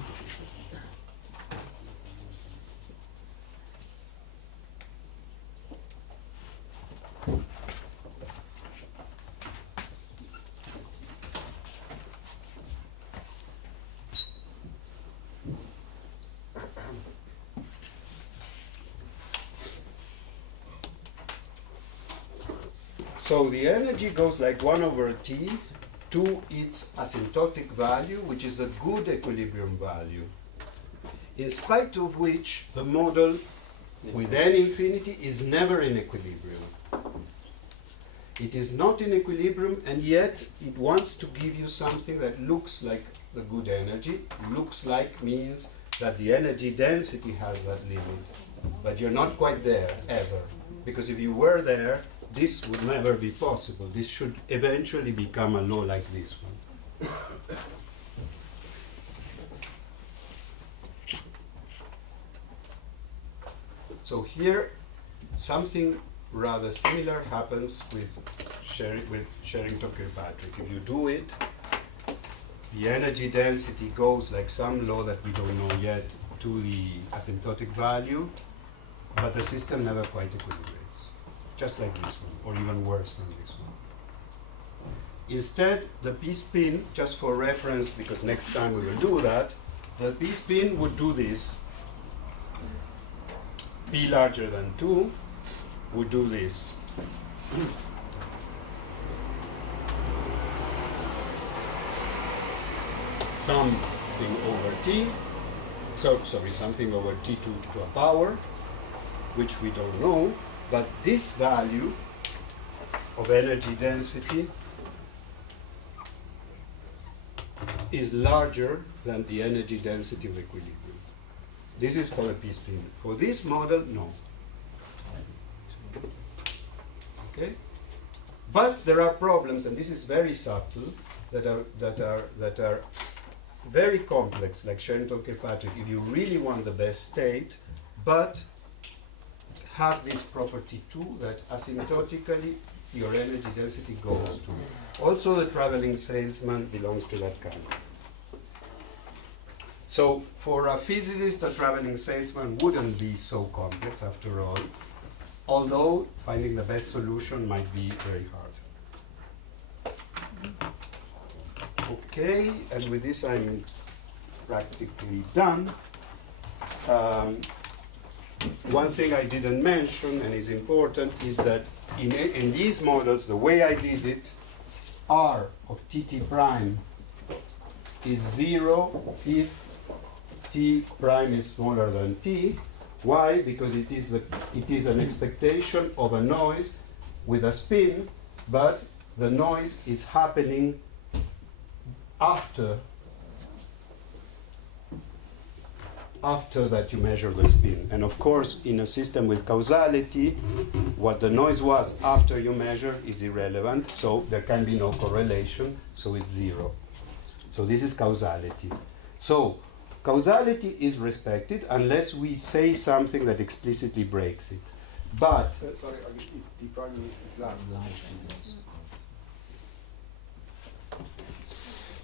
so the energy goes like 1 over t to its asymptotic value, which is a good equilibrium value, in spite of which the model with n infinity is never in equilibrium. It is not in equilibrium, and yet it wants to give you something that looks like the good energy. Looks like means that the energy density has that limit, but you're not quite there ever, because if you were there, this would never be possible. This should eventually become a law like this one. So here, something rather similar happens with Sherrington-Kirkpatrick. If you do it, the energy density goes like some law that we don't know yet to the asymptotic value, but the system never quite equilibrates. Just like this one, or even worse than this one. Instead, the p-spin, just for reference, because next time we will do that, the p-spin would do this. P larger than 2 would do this. Something over t, something over t to a power, which we don't know. But this value of energy density is larger than the energy density of equilibrium. This is for the p-spin. For this model, no. Okay? But there are problems, and this is very subtle, that are very complex, like Sherrington-Kirkpatrick, if you really want the best state, but have this property too, that asymptotically your energy density goes to. Also the traveling salesman belongs to that kind. So for a physicist, a traveling salesman wouldn't be so complex after all, although finding the best solution might be very hard. Okay, and with this I'm practically done. One thing I didn't mention and is important is that in these models, the way I did it, R of tt prime is 0 if t prime is smaller than t. Why? Because it is an expectation of a noise with a spin, but the noise is happening after that you measure the spin. And of course, in a system with causality, what the noise was after you measure is irrelevant, so there can be no correlation, so it's 0. So this is causality. So causality is respected unless we say something that explicitly breaks it. But sorry, if t prime is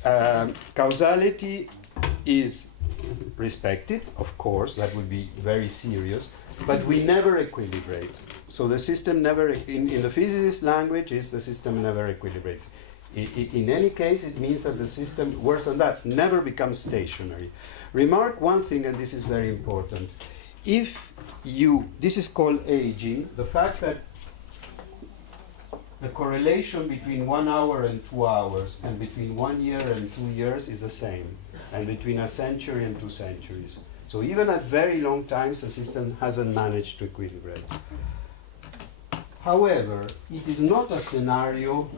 large. Causality is respected, of course, that would be very serious, but we never equilibrate. So the system never, in the physicist language, is the system never equilibrates. In any case, it means that the system, worse than that, never becomes stationary. Remark one thing, and this is very important. If you, this is called aging, the fact that the correlation between 1 hour and 2 hours and between 1 year and 2 years is the same, and between a century and 2 centuries. So even at very long times, the system hasn't managed to equilibrate. However, it is not a scenario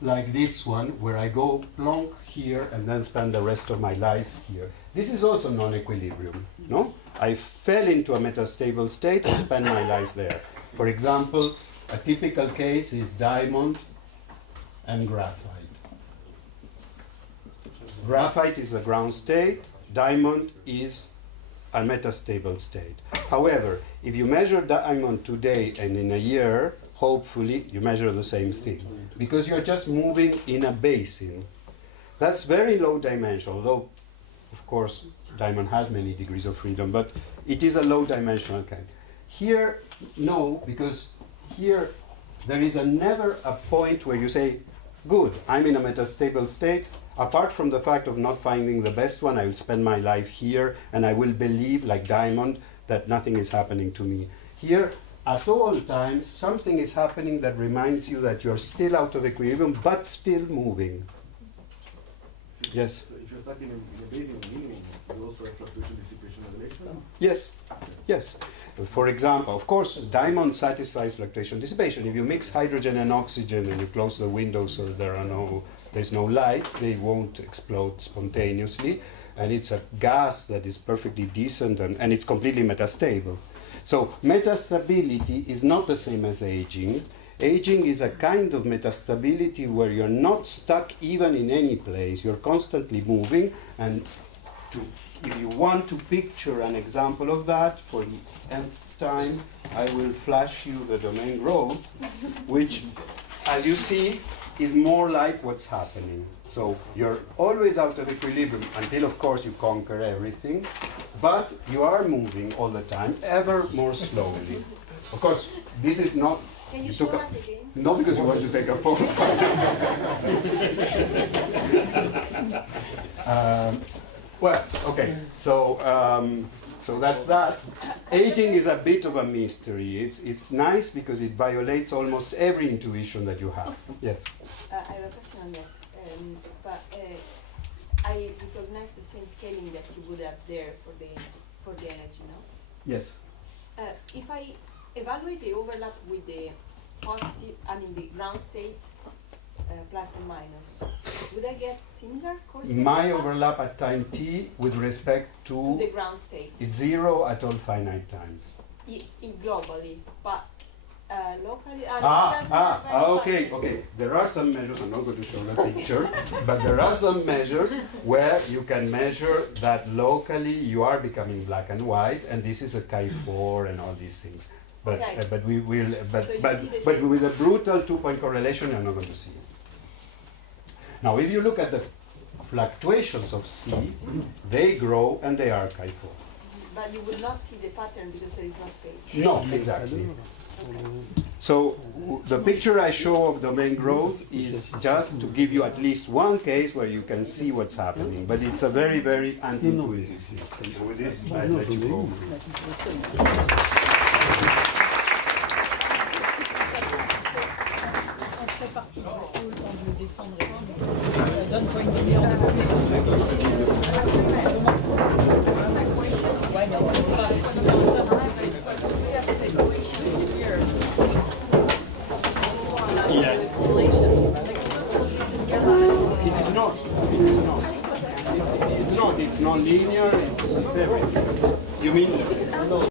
like this one, where I go plonk here and then spend the rest of my life here. This is also non-equilibrium, no? I fell into a metastable state and spend my life there. For example, a typical case is diamond and graphite. Graphite is the ground state, diamond is a metastable state. However, if you measure diamond today and in a year, hopefully you measure the same thing, because you're just moving in a basin. That's very low dimension, although, of course, diamond has many degrees of freedom, but it is a low dimensional kind. Here, no, because here there is never a point where you say, good, I'm in a metastable state. Apart from the fact of not finding the best one, I will spend my life here and I will believe, like diamond, that nothing is happening to me. Here, at all times, something is happening that reminds you that you're still out of equilibrium, but still moving. So Yes? So if you're stuck in a basin minimum, you also have fluctuation, dissipation, and relation? Yes, yes. For example, of course, diamond satisfies fluctuation dissipation. If you mix hydrogen and oxygen and you close the windows so there's no light, they won't explode spontaneously. And it's a gas that is perfectly decent and it's completely metastable. So metastability is not the same as aging. Aging is a kind of metastability where you're not stuck even in any place. You're constantly moving. And if you want to picture an example of that, for the nth time, I will flash you the domain growth, which, as you see, is more like what's happening. So you're always out of equilibrium until, of course, you conquer everything, but you are moving all the time, ever more slowly. Of course, this is not... Can you show us again? No, because you want to take a photo. Well, okay, so that's that. Aging is a bit of a mystery. It's nice because it violates almost every intuition that you have. Yes? I have a question on that. But I recognize the same scaling that you would have there for the energy, no? Yes. If I evaluate the overlap with the the ground state, plus and minus, would I get similar course? My overlap at time t with respect to the ground state. It's zero at all finite times. Globally, but locally. Okay. There are some measures, I'm not going to show the picture, but there are some measures where you can measure that locally you are becoming black and white, and this is a chi4 and all these things. But Okay. but we will but So you but see the but same- with a brutal 2-point correlation, you're not going to see it. Now, if you look at the fluctuations of C, they grow and they are chi4. But you would not see the pattern because there is no space. No, exactly. So the picture I show of domain growth is just to give you at least one case where you can see what's happening, but it's a very, very anti-intuitive thing. And with this, I let you go. Yeah. It is not. It's non-linear, it's everything. You mean?